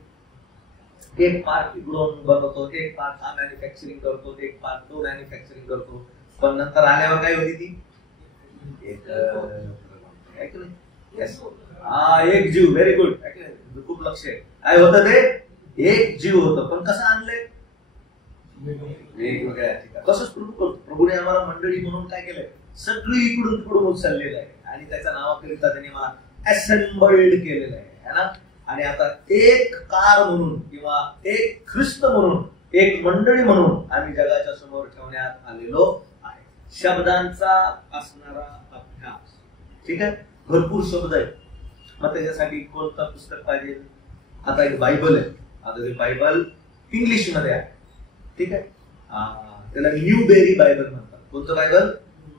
एक पार्ट इकडून बनवतो, एक पार्ट हा मॅन्युफॅक्चरिंग करतो, एक पार्ट तो मॅन्युफॅक्चरिंग करतो. पण नंतर आल्यावर काय होती ती? एक जीव. Very good. खूप लक्ष आहे. काय होतं ते? एक जीव होतं. पण कसं आणलंय? वेगवेगळ्या ठिकाणी. तसंच प्रभूने आम्हाला मंडळी म्हणून काय केलंय? सगळी इकडून तिकडून उचललेलं आहे आणि त्याच्या नावाकरिता त्यांनी मला असेंबल्ड केलेलं आहे ना. आणि आता एक कार म्हणून किंवा एक ख्रिस्त म्हणून, एक मंडळी म्हणून आम्ही जगाच्या समोर ठेवण्यात आलेलो आहे. शब्दांचा असणारा अभ्यास. ठीक आहे. भरपूर शब्द आहेत. मग त्याच्यासाठी कोणतं पुस्तक पाहिजे? आता एक बायबल आहे. आता ते बायबल इंग्लिश मध्ये आहे. ठीक आहे. त्याला न्यूबेरी बायबल म्हणतात. कोणतं बायबल?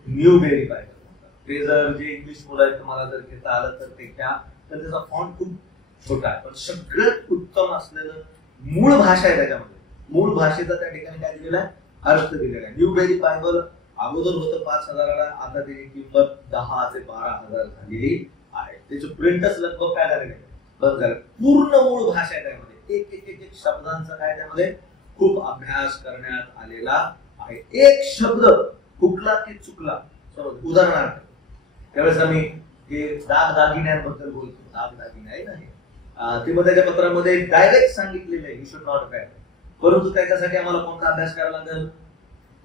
न्यूबेरी बायबल म्हणतात. ते जर जे इंग्लिश बोलायचं तुम्हाला जर घेता आलं तर ते घ्या. तर त्याचा फॉन्ट खूप छोटा आहे, पण सगळ्यात उत्तम असलेलं मूळ भाषा आहे त्याच्यामध्ये. मूळ भाषेचा त्या ठिकाणी काय दिलेला आहे? अर्थ दिलेला आहे. न्यूबेरी बायबल अगोदर होतं 5000ला, आता त्याची किंमत 10 ते 12,000 झालेली आहे. त्याचे प्रिंटच लगभग काय झालेले बंद झाले. पूर्ण मूळ भाषा आहे त्यामध्ये. एक एक एक शब्दांचा काय त्यामध्ये खूप अभ्यास करण्यात आलेला आहे. एक शब्द हुकला की चुकला. उदाहरणार्थ त्यावेळेस आम्ही हे दागदागिन्यांबद्दल बोलतो. दागदागिने आहे ना हे, ते मग त्याच्या पत्रामध्ये डायरेक्ट सांगितलेलं आहे, यू शुड नॉट वेअर. परंतु त्याच्यासाठी आम्हाला कोणता अभ्यास करावा लागेल?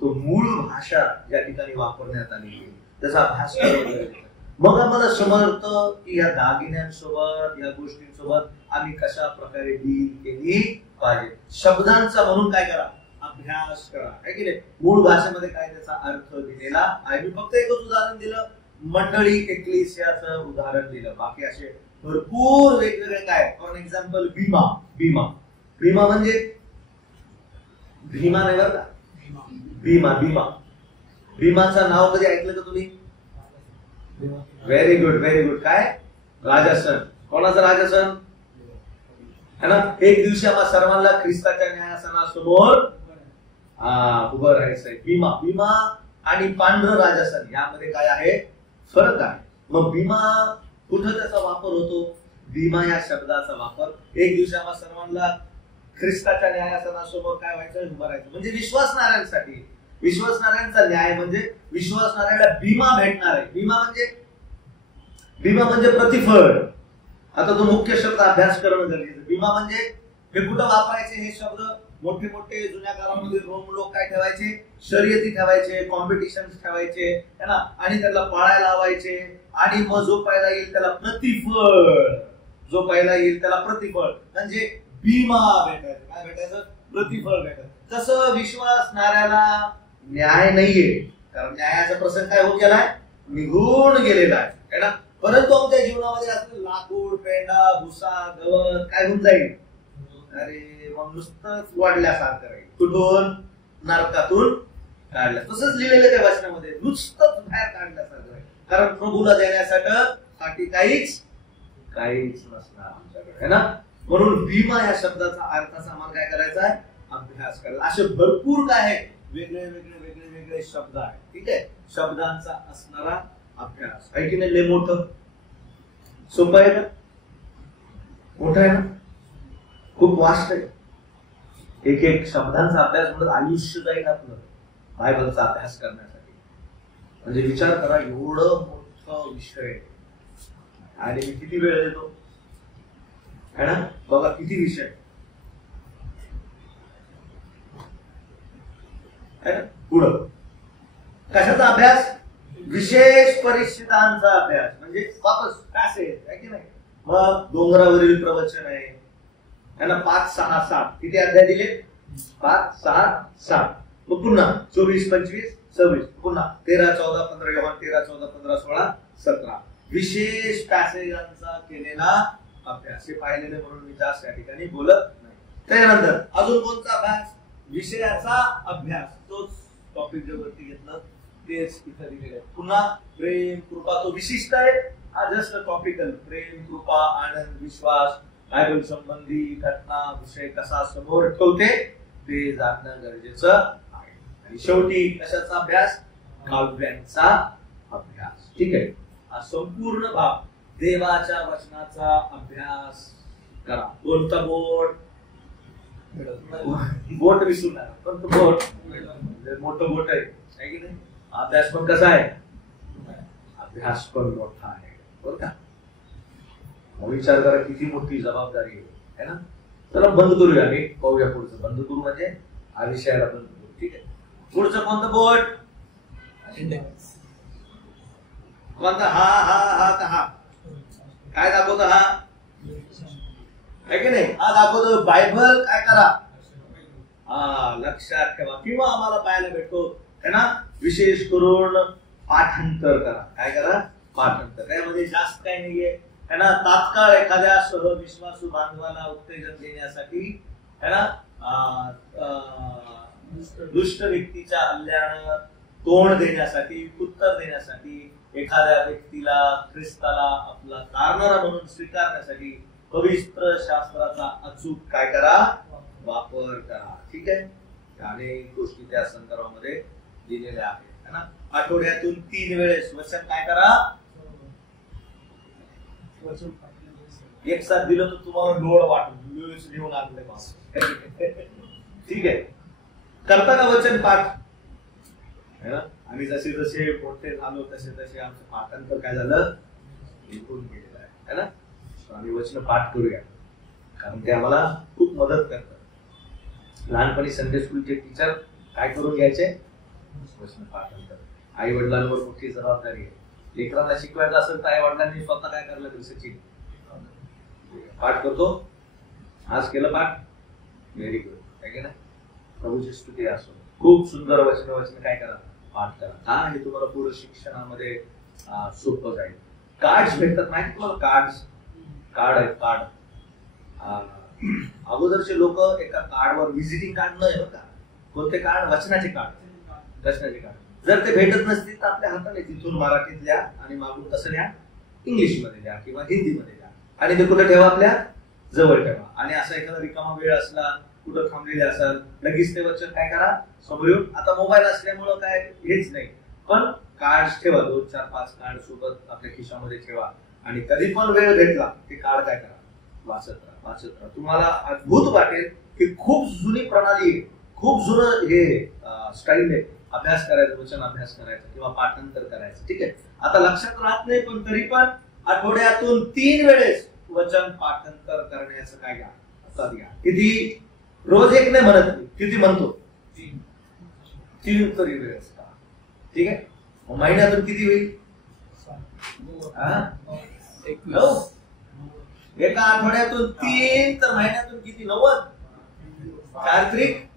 तो मूळ भाषा ज्या ठिकाणी वापरण्यात आली त्याचा अभ्यास करावा. मग आम्हाला समजतं की या दागिन्यांसोबत, या गोष्टींसोबत आम्ही कशा प्रकारे डील केली पाहिजे. शब्दांचा म्हणून काय करा? अभ्यास करा, है की नाही. मूळ भाषेमध्ये काय त्याचा अर्थ दिलेला आहे. मी फक्त एकच उदाहरण दिलं, मंडळी एक्लेसियाचं उदाहरण दिलं. बाकी असे भरपूर वेगवेगळे काय. For example Bhima. भीमा भीमा म्हणजे भीमा नाही बरं का, भीमा. भीमा भीमाचं नाव कधी ऐकलं का तुम्ही? Very good, very good. काय? राजासन. कोणाचं राजासन? है ना. एक दिवशी आम्हा सर्वांना ख्रिस्ताच्या न्यायासनासमोर उभं राहायचंय. भीमा. भीमा आणि पांढरं राजासन यामध्ये काय आहे? फरक आहे. मग भीमा कुठं त्याचा वापर होतो? भीमा या शब्दाचा वापर एक दिवशी आम्हा सर्वांना ख्रिस्ताच्या न्यायासनासमोर काय व्हायचं? उभं राहायचं. म्हणजे विश्वासणाऱ्यांसाठी, विश्वासणाऱ्यांचा न्याय म्हणजे विश्वासणाऱ्याला भीमा भेटणार आहे. भीमा म्हणजे प्रतिफळ. आता तो मुख्य शब्द अभ्यास करणं गरजेचं. भीमा म्हणजे हे कुठं वापरायचे हे शब्द? मोठे मोठे जुन्या काळामध्ये रोम लोक काय ठेवायचे? शर्यती ठेवायचे, कॉम्पिटिशन ठेवायचे, है ना. आणि त्याला पाळायला लावायचे. आणि मग जो पहिला येईल त्याला प्रतिफळ, जो पहिला येईल त्याला प्रतिफळ म्हणजे भीमा भेटायचं. काय भेटायचं? प्रतिफळ भेटायचं. तसं विश्वासणाऱ्याला न्याय नाहीये, कारण न्यायाचा प्रसंग काय होऊन गेलाय? निघून गेलेला आहे ना. परंतु आमच्या जीवनामध्ये असं लाकूड, पेंडा, भुसा, गवत काय होऊन जाईल? अरे मग नुसतंच वाढल्यासारखं राहील. कुठून? नरकातून काढलं. तसंच लिहिलेलं त्या वचनामध्ये, नुसतंच बाहेर काढल्यासारखं आहे. कारण प्रभूला देण्यासाठी काहीच नसणार आमच्याकडे, है ना. म्हणून भीमा या शब्दाचा अर्थाचा आम्हाला काय करायचा आहे, अभ्यास करायचा. असे भरपूर काय आहे, वेगळे शब्द आहेत. ठीक आहे, शब्दांचा असणारा अभ्यास आहे की नाही. लय मोठं सोपं आहे का, मोठं आहे ना, खूप वास्ट आहे. एक शब्दांचा अभ्यास म्हणून आयुष्य जाईल आपलं बायबलचा अभ्यास करण्यासाठी. म्हणजे विचार करा, एवढं मोठं विषय आणि मी किती वेळ देतो, है ना. बघा किती विषय है ना. पुढं कशाचा अभ्यास, विशेष परिस्थितीचा अभ्यास. म्हणजे वापस पॅसेज आहे की नाही. मग डोंगरावरील प्रवचन आहे, है ना. 5, 6, 7 किती अध्याय दिले, 5, 6, 7. मग पुन्हा 24, 25, 26, पुन्हा 13, 14, 15 योहान 13, 14, 15, 16, 17 विशेष पॅसेजांचा केलेला अभ्यास. हे पाहिलेले म्हणून मी जास्त या ठिकाणी बोलत नाही. त्यानंतर अजून कोणता अभ्यास, विषयाचा अभ्यास. तोच टॉपिक जे वरती घेतलं तेच इथं दिलेलं आहे. पुन्हा प्रेम कृपा, तो विशिष्ट आहे, हा जस्ट टॉपिकल. प्रेम कृपा आनंद विश्वास बायबल संबंधी घटना विषय कसा समोर ठेवते ते जाणणं गरजेचं आहे. आणि शेवटी कशाचा अभ्यास, काव्यांचा अभ्यास. ठीक आहे, हा संपूर्ण भाग देवाच्या वचनाचा अभ्यास करा. कोणता बोट विसरू नका, पण बोट मोठं बोट आहे की नाही. अभ्यास पण कसा आहे, अभ्यास पण मोठा आहे बरं का. विचार करा किती मोठी जबाबदारी आहे ना. चला बंद करूया, मी पाहूया पुढचं. बंद करू म्हणजे हा विषयाला बंद करू. ठीक आहे, पुढचं कोणतं बोट, कोणता, हा काय दाखवतो, हा आहे की नाही. हा दाखवतो बायबल काय करा, हा लक्षात ठेवा. किंवा आम्हाला पाहायला भेटतो है ना, विशेष करून पाठांतर करा. काय करा, पाठांतर. त्यामध्ये जास्त काही नाहीये है ना. तात्काळ एखाद्या सहविश्वासू बांधवाला उत्तेजन देण्यासाठी है ना, दुष्ट व्यक्तीच्या हल्ल्यानं तोंड देण्यासाठी, उत्तर देण्यासाठी, एखाद्या व्यक्तीला ख्रिस्ताला आपला तारणारा म्हणून स्वीकारण्यासाठी पवित्र शास्त्राचा अचूक काय करा, वापर करा. ठीक आहे, अनेक गोष्टी त्या संदर्भामध्ये दिलेल्या आहेत है ना. आठवड्यातून 3 वेळेस वचन काय करा, एक साथ दिलं तर तुम्हाला लोड वाटून लिहून आणले बस. ठीक आहे, करता का वचन पाठ है ना. आम्ही जसे जसे मोठे झालो तसे तसे आमचं पाठांतर काय झालं, लिहून गेलेलं आहे है ना. आम्ही वचन पाठ करूया, कारण ते आम्हाला खूप मदत करतात. लहानपणी संडे स्कूलचे टीचर काय करून घ्यायचे, वचन पाठांतर. आई वडिलांवर मोठी जबाबदारी आहे. लेकरांना शिकवायचं असेल तर आई वडिलांनी स्वतः काय करायला लागेल, सचिन पाठ करतो, आज केलं पाठ, व्हेरी गुड आहे की नाही. प्रभूची स्तुती असो. खूप सुंदर वचन काय करा, पाठ करा. हा हे तुम्हाला पुढे शिक्षणामध्ये सोपं जाईल. कार्ड्स भेटतात माहिती तुम्हाला, कार्ड आहेत. कार्ड अगोदरचे लोक एका कार्डवर व्हिजिटिंग कार्ड न आहे का, कोणते कार्ड, वचनाचे कार्ड, रचनाचे कार्ड. जर ते भेटत नसतील तर आपल्या हाताने तिथून मराठीत लिहा आणि मागून कसं लिहा, इंग्लिश मध्ये लिहा किंवा हिंदी मध्ये लिहा आणि ते कुठं ठेवा, आपल्या जवळ ठेवा. आणि असा एखादा रिकामा वेळ असला, कुठं थांबलेले असाल, लगेच ते वचन काय करा, समोर येऊन. आता मोबाईल असल्यामुळं काय हेच नाही, पण कार्ड ठेवा, 2, 4, 5 कार्ड सोबत आपल्या खिशामध्ये ठेवा आणि कधी पण वेळ भेटला ते कार्ड काय करा, वाचत राहा. तुम्हाला अद्भुत वाटेल की खूप जुनी प्रणाली आहे, खूप जुनं हे स्टाईल आहे अभ्यास करायचा, वचन अभ्यास करायचा किंवा पाठांतर करायचं. ठीक आहे, आता लक्षात राहत नाही पण तरी पण आठवड्यातून 3 वेळेस वचन पाठांतर करण्याचं काय घ्या, आता घ्या. किती, रोज एक नाही म्हणत, किती म्हणतो, 3 तरी वेळेस. ठीक आहे, महिन्यातून किती होईल, 9. एका आठवड्यातून 3 तर महिन्यातून किती, 90. 4 त्रिक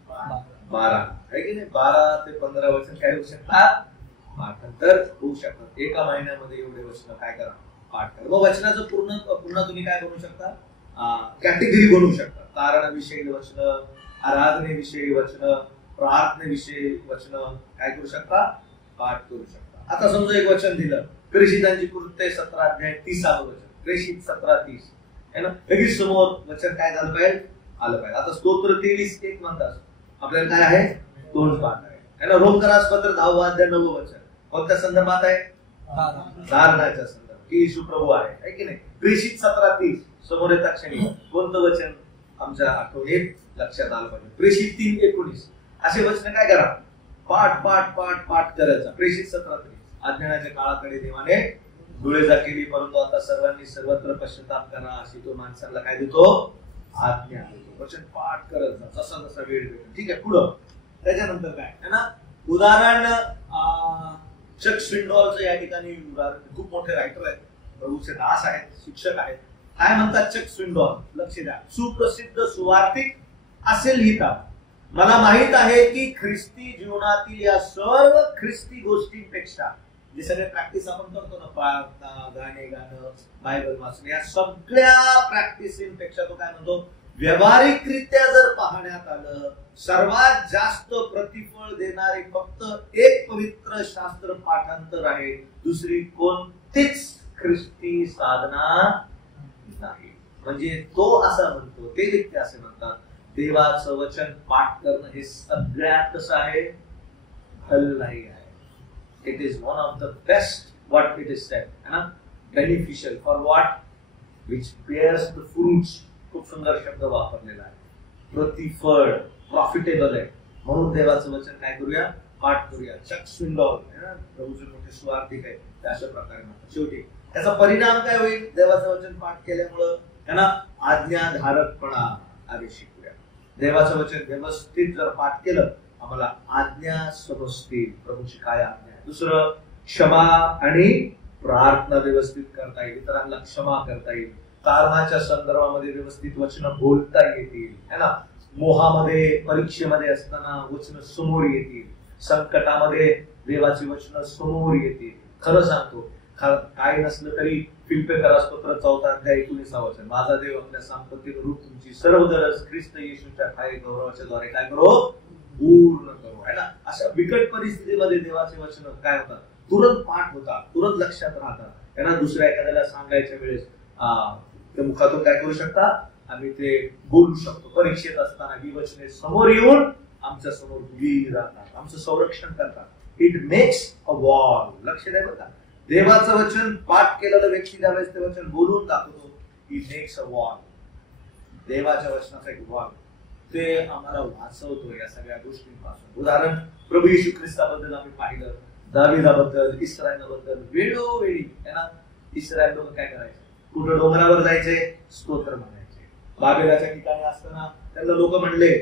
12 आहे की नाही. 12 ते 15 वचन काय होऊ शकतात, पाठांतर होऊ शकतात. एका महिन्यामध्ये एवढे वचन काय करा, पाठ करा. मग वचनाचं पुन्हा तुम्ही काय बनवू शकता, कॅटेगरी बनवू शकता. तारणाविषयी वचन, आराधनेविषयी वचन, प्रार्थनेविषयी वचन काय करू शकता, पाठ करू शकता. आता समजा एक वचन दिलं, प्रेषितांची कृत्य 17 अध्याय 30 वचन, प्रेषित 17:30 है ना, लगेच समोर वचन काय झालं पाहिजे, आलं पाहिजे. आता स्तोत्र 23:1 म्हणतात, आपल्याला काय आहे, तोंड पाठ आहे ना. रोमकरास पत्र 10 अध्याय 9 वचन कोणत्या संदर्भात आहे, धारणाच्या संदर्भात, की येशू प्रभू आहे की नाही. प्रेषित 17:30 समोर येतात क्षणी कोणतं वचन आमच्या आठवणीत लक्षात आलं पाहिजे. प्रेषित 3:19 असे वचन काय करा, पाठ पाठ पाठ पाठ करायचा. प्रेषित 17:30 अज्ञानाच्या काळाकडे देवाने डोळेजा केली, परंतु आता सर्वांनी सर्वत्र पश्चाताप करा अशी तो माणसाला काय देतो, आज्ञा देतो. वचन पाठ करत जा जसा जसा वेळ भेटेल. ठीक आहे, पुढं त्याच्यानंतर काय है ना, उदाहरण चक स्विंडॉलचं या ठिकाणी उदाहरण, खूप मोठे रायटर आहेत, प्रभूचे दास आहेत, शिक्षक आहेत. काय म्हणतात चक स्विंडॉल, लक्ष द्या, सुप्रसिद्ध सुवार्थिक असे लिहितात, मला माहित आहे की ख्रिस्ती जीवनातील या सर्व ख्रिस्ती गोष्टींपेक्षा, जे सगळे प्रॅक्टिस आपण करतो ना, प्रार्थना, गाणे गाणं, बायबल वाचणे, या सगळ्या प्रॅक्टिसिंगपेक्षा तो काय म्हणतो, व्यावहारिकरित्या जर पाहण्यात आलं, सर्वात जास्त प्रतिफळ देणारे फक्त एक पवित्र शास्त्र पाठांतर आहे, दुसरी कोणतीच ख्रिस्ती साधना नाही. म्हणजे तो असं म्हणतो, ते व्यक्ती असे म्हणतात, देवाचं वचन पाठ करणं हे सगळ्यात कसं आहे, भलाई आहे. It is one of the best what it is sed, है ना, beneficial for what which bears the fruits. खूप सुंदर शब्द वापरलेला आहे, प्रतिफळ, प्रॉफिटेबल आहे. म्हणून देवाचं वचन काय करूया, पाठ करूया. चक स्विंडॉल प्रभूचे मोठे सुवार्थिक आहे, अशा प्रकारे म्हणतात. शेवटी त्याचा परिणाम काय होईल, देवाचं वचन पाठ केल्यामुळं त्यांना आज्ञाधारकपणा आधी शिकूया. देवाचं वचन व्यवस्थित जर पाठ केलं, आम्हाला आज्ञा समजतील, प्रभूची काय आज्ञा आहे. दुसरं, क्षमा आणि प्रार्थना व्यवस्थित करता येईल, इतरांना क्षमा करता येईल, तारणाच्या संदर्भामध्ये व्यवस्थित वचन बोलता येतील, है ना. मोहामध्ये, परीक्षेमध्ये असताना वचन समोर येतील, संकटामध्ये देवाची वचन समोर येतील. खरं सांगतो, काय नसलं तरी फिलिप्पियरास पत्र 4 अध्याय 19 वचन, माझा देव आपल्या संपत्तीने रूप तुमची सर्व गरज ख्रिस्त येशूच्या ठाई गौरवाच्या द्वारे काय करो, पूर्ण करो, है ना. अशा बिकट परिस्थितीमध्ये देवाचे वचन काय होतात, तुरंत पाठ होतात, तुरंत लक्षात राहतात. त्यांना दुसऱ्या एखाद्याला सांगायच्या वेळेस ते मुखातून काय करू शकता, आम्ही ते बोलू शकतो. परीक्षेत असताना ही वचने समोर येऊन आमच्या समोर उभी राहतात, आमचं संरक्षण करतात. It makes a wall. लक्ष द्या बघा, देवाचं वचन पाठ केलेलं व्यक्ती ज्यावेळेस ते वचन बोलून दाखवतो, इट मेक्स अ वॉल. देवाच्या वचनाचा एक वॉल, ते आम्हाला वाचवतो या सगळ्या गोष्टींपासून. उदाहरण, प्रभू येशू ख्रिस्ताबद्दल आम्ही पाहिलं, दाविदाबद्दल, इस्रायलबद्दल वेळोवेळी है ना. इस्रायल लोक काय करायचे, कुठं डोंगरावर जायचे, स्तोत्र म्हणायचे. बाबेलाच्या ठिकाणी असताना त्यांना लोक म्हणले,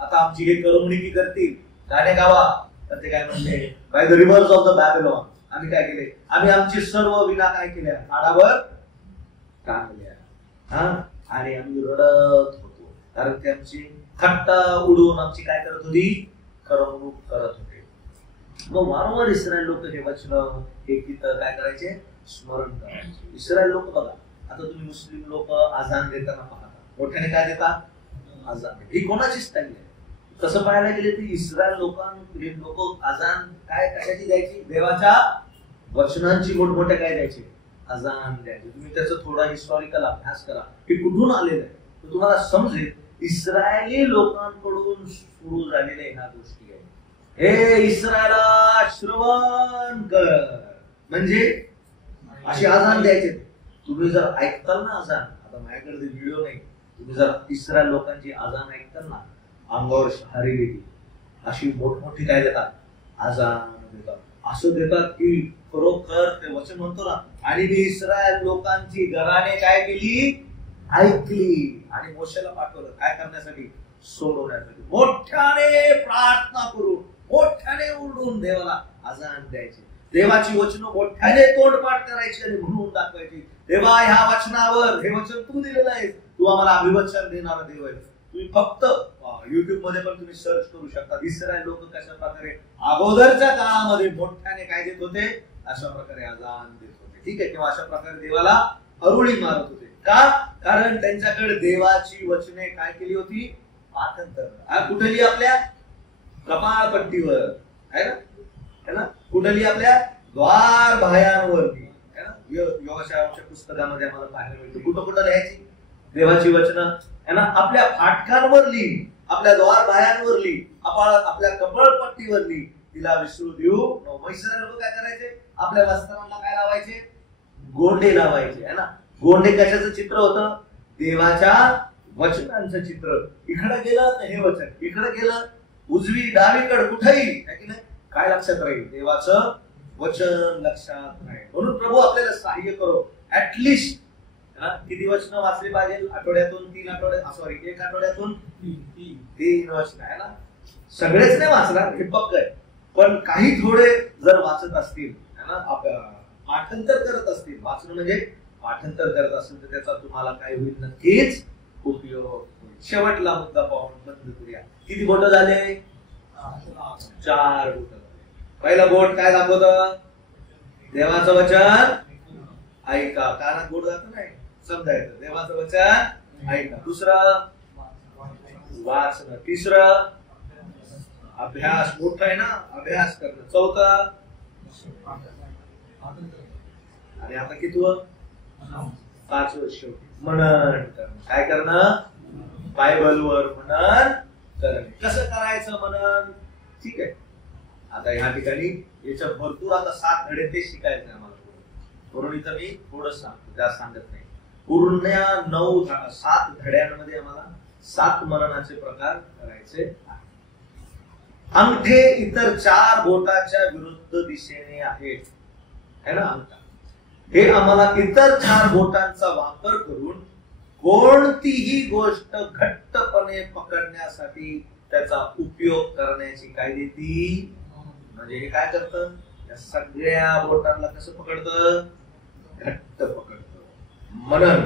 आता आमची हे करमणुकी करतील, गाणे गावा. तर ते काय म्हणले, by the reverse of the Babylon, आम्ही काय केले, आम्ही आमची सर्व विना काय केल्या, झाडावर टांगल्या, आणि आम्ही रडत होतो, कारण ते आमची थट्टा उडवून आमची काय करत होती, करमणूक करत होते. मग वारंवार इस्रायल लोक हे वचन, हे गीत काय करायचे, स्मरण करायचे. इस्रायल लोक बघा, आता तुम्ही मुस्लिम लोक आजान देताना पाहता, मोठ्याने काय देतात, आजान. ही कोणाची स्टाईल आहे. तसं पाहायला गेले तर इस्रायल लोक आजान काय कशाची द्यायची, देवाच्या वचनांची मोठमोठ्या काय द्यायची, आजान द्यायची. तुम्ही त्याचा थोडा हिस्टॉरिकल अभ्यास करा, की कुठून आलेलं आहे, तर तुम्हाला समजेल इस्रायली लोकांकडून सुरू झालेल्या ह्या गोष्टी आहे. हे इस्रायला श्रवण कर, म्हणजे अशी आजान द्यायचे. तुम्ही जर ऐकताल ना आजान, आता माझ्याकडे व्हिडिओ नाही, तुम्ही जर इस्रायल लोकांची आजान ऐकताल ना, अंगावर शहारी येते. अशी मोठमोठी काय देतात, आजान देतात. असं देतात की खरोखर ते वचन म्हणतो ना, आणि मी इस्रायल लोकांची घराने काय केली, ऐकली, आणि मोशेला पाठवलं काय करण्यासाठी, सोडवण्यासाठी. मोठ्याने प्रार्थना करून, मोठ्याने ओरडून देवाला आजान द्यायची. देवाची वचनं मोठ्याने तोंडपाठ करायची आणि म्हणून दाखवायची, देवा ह्या वचनावर, हे वचन तू दिलेलं आहे, तू आम्हाला अभिवचन देणारा देव आहे. तुम्ही फक्त युट्यूब मध्ये पण तुम्ही सर्च करू शकता, इस्रायल लोक कशा प्रकारे अगोदरच्या काळामध्ये मोठ्याने काय देत होते, अशा प्रकारे आजान देत होते. ठीक आहे, किंवा अशा प्रकारे देवाला अरुळी मारत होते. का, कारण त्यांच्याकडे देवाची वचने काय केली होती, पाठांतर. कुठली, आपल्या कपाळपट्टीवर आहे ना कुठं लिही आपल्या द्वार बाह्यांवरती आहे ना. योगाच्या पुस्तकामध्ये आम्हाला पाहायला मिळतं कुठं कुठं लिहायची देवाची वचनं आहे ना. आपल्या फाटकांवर लिही, आपल्या द्वार बाह्यांवर लिही, आपल्या कपाळपट्टीवर लिही. तिला विसरू देऊ म्हैसाळ लोक काय करायचे आपल्या वस्त्रांना काय लावायचे गोंडे लावायचे आहे ना. गोंडे कशाचं चित्र होतं देवाच्या वचनांचं चित्र. इकडे गेलं तर हे वचन, इकडे गेलं उजवी डावीकडे कुठेही काय लक्षात राहील देवाचं वचन लक्षात राहील. म्हणून प्रभू आपल्याला सहाय्य करो. ऍटलिस्ट किती वचन वाचले पाहिजे आठवड्यातून 3 आठवड्यात सॉरी 1 आठवड्यातून 3 वचन आहे ना. सगळेच नाही वाचणार हे पक्क आहे, पण काही थोडे जर वाचत असतील है ना पाठांतर करत असतील वाचन म्हणजे पाठांतर करत असेल तर त्याचा तुम्हाला काय होईल नक्कीच उपयोग होईल. शेवटला मुद्दा पाहून बंद करूया. किती बोट झाले 4 बोट. पहिला बोट काय दाखवतं देवाचं वचन ऐका. कानात बोट जात नाही समजायचं देवाचं वचन ऐका. दुसरं वाचन. तिसरं अभ्यास मोठा आहे ना अभ्यास करणं. चौथं आणि आता कितवं 5वं शेवटी मनन करणं. काय करणं बायबलवर मनन करणे. कसं करायचं मनन ठीक आहे. आता ह्या ठिकाणी याच्या भरपूर आता 7 धडे ते शिकायचे आम्हाला म्हणून इथं मी थोडं सांगतो जास्त सांगत नाही. पूर्ण 7 धड्यांमध्ये आम्हाला 7 मननाचे प्रकार करायचे. अंगठे इतर 4 बोटाच्या विरुद्ध दिशेने आहेत है ना अंगठा. हे आम्हाला इतर 4 बोटांचा वापर करून कोणतीही गोष्ट घट्टपणे पकडण्यासाठी त्याचा उपयोग करण्याची काय देती. म्हणजे हे काय करतं या सगळ्या बोटांना कसं पकडतं घट्ट पकडतं. मनन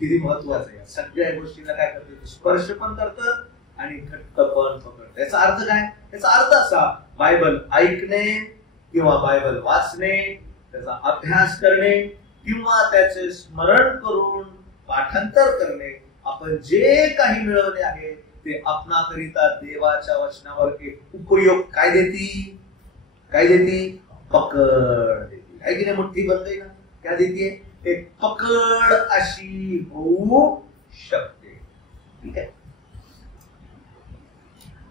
किती महत्वाचं आहे. सगळ्या गोष्टीला काय करतं स्पर्श पण करतं आणि घट्ट पण पकडतं. याचा अर्थ काय याचा अर्थ असा बायबल ऐकणे किंवा बायबल वाचणे त्याचा अभ्यास करणे किंवा त्याचे स्मरण करून पाठांतर करणे आपण जे काही मिळवले आहे ते आपणाकरिता देवाच्या वचनावर एक उपयोग काय देती पकड देती आहे की नाही. मुठ्ठी बंद आहे ना क्या देतीये एक पकड अशी होऊ शकते. ठीक आहे.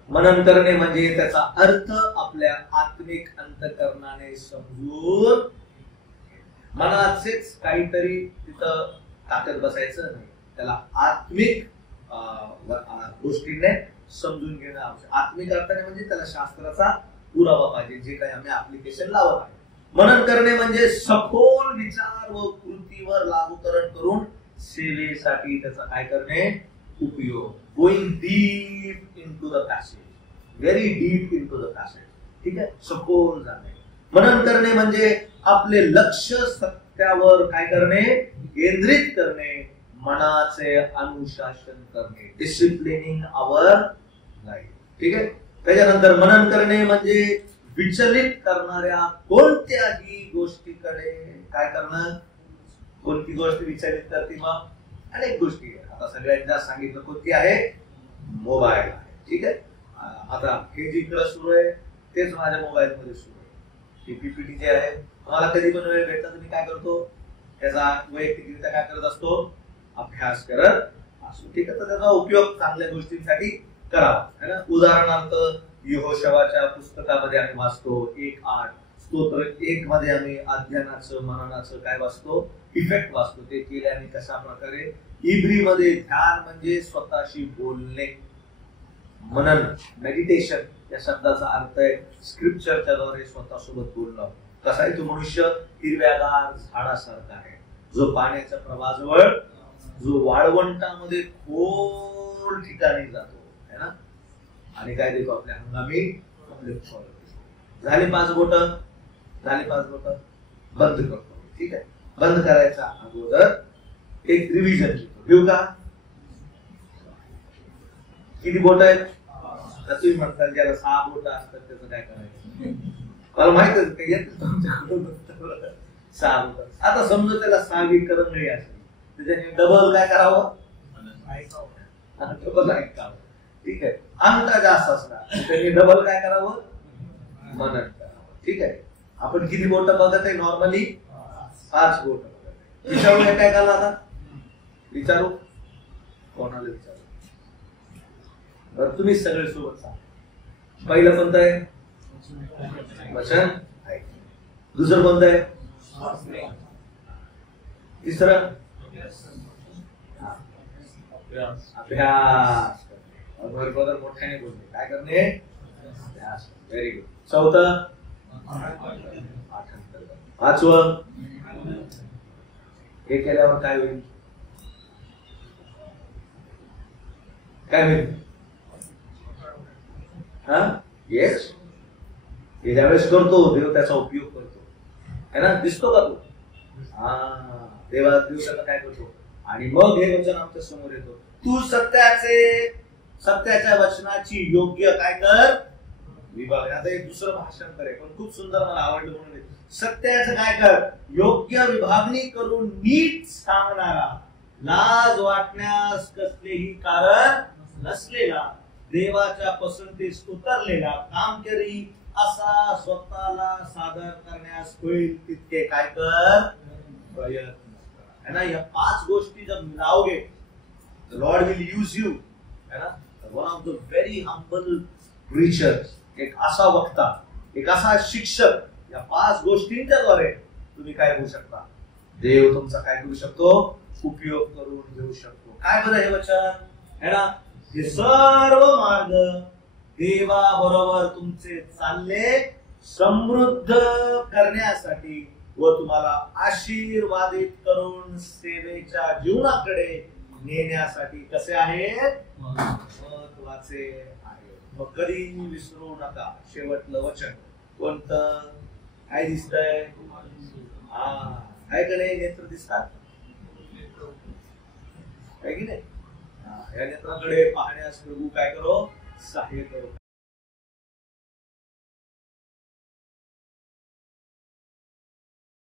मनन करणे म्हणजे त्याचा अर्थ आपल्या आत्मिक अंतःकरणाने समजून मनाचेच काहीतरी तिथं टाकत बसायचं नाही. त्याला आत्मिक गोष्टीने समजून घेणं आवश्यक. आत्मिक अर्थाने म्हणजे त्याला शास्त्राचा पुरावा पाहिजे जे काही आम्ही ऍप्लिकेशन लावत आहे. मनन करणे म्हणजे सखोल विचार व कृतीवर लागूकरण करून सेवेसाठी त्याचा काय करणे उपयोग. Going deep into the passage, very deep into the passage. ठीक आहे. सखोल जाणे. मनन करणे म्हणजे आपले लक्ष सत्यावर काय करणे केंद्रित करणे, मनाचे अनुशासन करणे, डिसिप्लिनिंग आवर लाईफ. ठीक आहे. त्याच्यानंतर मनन करणे म्हणजे विचलित करणाऱ्या कोणत्याही गोष्टीकडे काय करणं. कोणती गोष्ट विचलित करते मग अनेक गोष्टी आहे. आता सगळ्यात जास्त सांगितलं कोणती आहे मोबाईल आहे. ठीक आहे. आता हे जे इकडं सुरू आहे तेच माझ्या मोबाईल मध्ये सुरू आहे. पीपीटी जे आहे मला कधी पण वेळ भेटला तर मी काय करतो त्याचा वैयक्तिकरित्या काय करत असतो अभ्यास करत असतो. ठीक आहे. तर त्याचा उपयोग चांगल्या गोष्टींसाठी करावा है ना. उदाहरणार्थ यहोशवाच्या पुस्तकामध्ये आम्ही वाचतो 1:8 स्तोत्र 1 मध्ये आम्ही अध्ययनाचं मननाचं काय वाचतो इफेक्ट वाचतो. ते केल्याने कशा प्रकारे इब्री मध्ये ध्यान म्हणजे स्वतःशी बोलणे. मनन मेडिटेशन या शब्दाचा अर्थ आहे स्क्रिप्चरच्या द्वारे स्वतःसोबत बोलणं. कसा आहे तो मनुष्य हिरव्यागार झाडासारखा आहे जो पाण्याच्या प्रवाहाजवळ जो वाळवंटामध्ये खोल ठिकाणी जातो है ना आणि काय देतो आपल्या हंगामी आपले फळ. झाले 5 बोट बंद करतो. ठीक आहे. बंद करायचा अगोदर एक रिव्हिजन घेऊ का. किती बोट आहेत तुम्ही म्हणताल ज्याला 6 बोट असतात त्याचं काय करायचं मला माहितच तुमच्याकडून 6 बोट. आता समजा त्याला 6वी करंगळी असेल तर त्याने डबल काय करावं डबल ऐकावं. ठीक आहे, अंक जास्त असणार त्यांनी डबल काय करावं, मनन करावं. ठीक आहे, आपण किती बोट बघत आहे नॉर्मली, 5 बोट बघत आहे. विचारू काय करायला आता, विचारू कोणाला विचारू, बरं तुम्ही सगळे सोबत सांगा. पहिलं कोणतं आहे, वचन. दुसरं कोणतं आहे, तिसरं अभ्यास. मोठ्याने बोलले काय करणे, अभ्यास. Very good. चौथं पाठांतर. पाचवं हे केल्यावर काय होईल, काय होईल, हा येस. हे ज्यावेळेस करतो देव त्याचा उपयोग करतो है ना, दिसतो का तो, हा देव त्याचा काय करतो. आणि मग हे वचन आमच्या समोर येतो, तू सत्याच्या वचनाची योग्य काय कर विभाग. आता एक दुसरं भाषांतर आहे पण खूप सुंदर मला आवडलं म्हणून, सत्याचं काय कर योग्य विभागणी करून नीट सांगणारा, लाज वाटण्यास कसलेही कारण नसलेला, देवाच्या पसंतीस उतरलेला, काम करी असा स्वतःला सादर करण्यास होईल तितके काय कर प्रयत्न है ना. या 5 गोष्टी जब मिलाओगे लॉर्ड विल यूज यू है ना. One of the very humble preachers, एक असा वक्ता, एक असा शिक्षक, या 5 गोष्टींच्या द्वारे तुम्ही काय होऊ शकता, देव तुमचा काय करू शकतो, उपयोग करून घेऊ शकतो. काय बरं हे वचन है ना, हे सर्व मार्ग देवा बरोबर तुमचे चालले समृद्ध करण्यासाठी व तुम्हाला आशीर्वादित करून सेवेच्या जीवनाकडे नेण्यासाठी कसे आहेत, महत्वाचे आहे. मग कधी विसरू नका शेवटलं वचन कोणतं, काय दिसतंय, हा काय का नाही, नेत्र दिसतात काय की नाही, या नेत्राकडे पाहण्यास प्रभू काय करो, सहाय्य करो.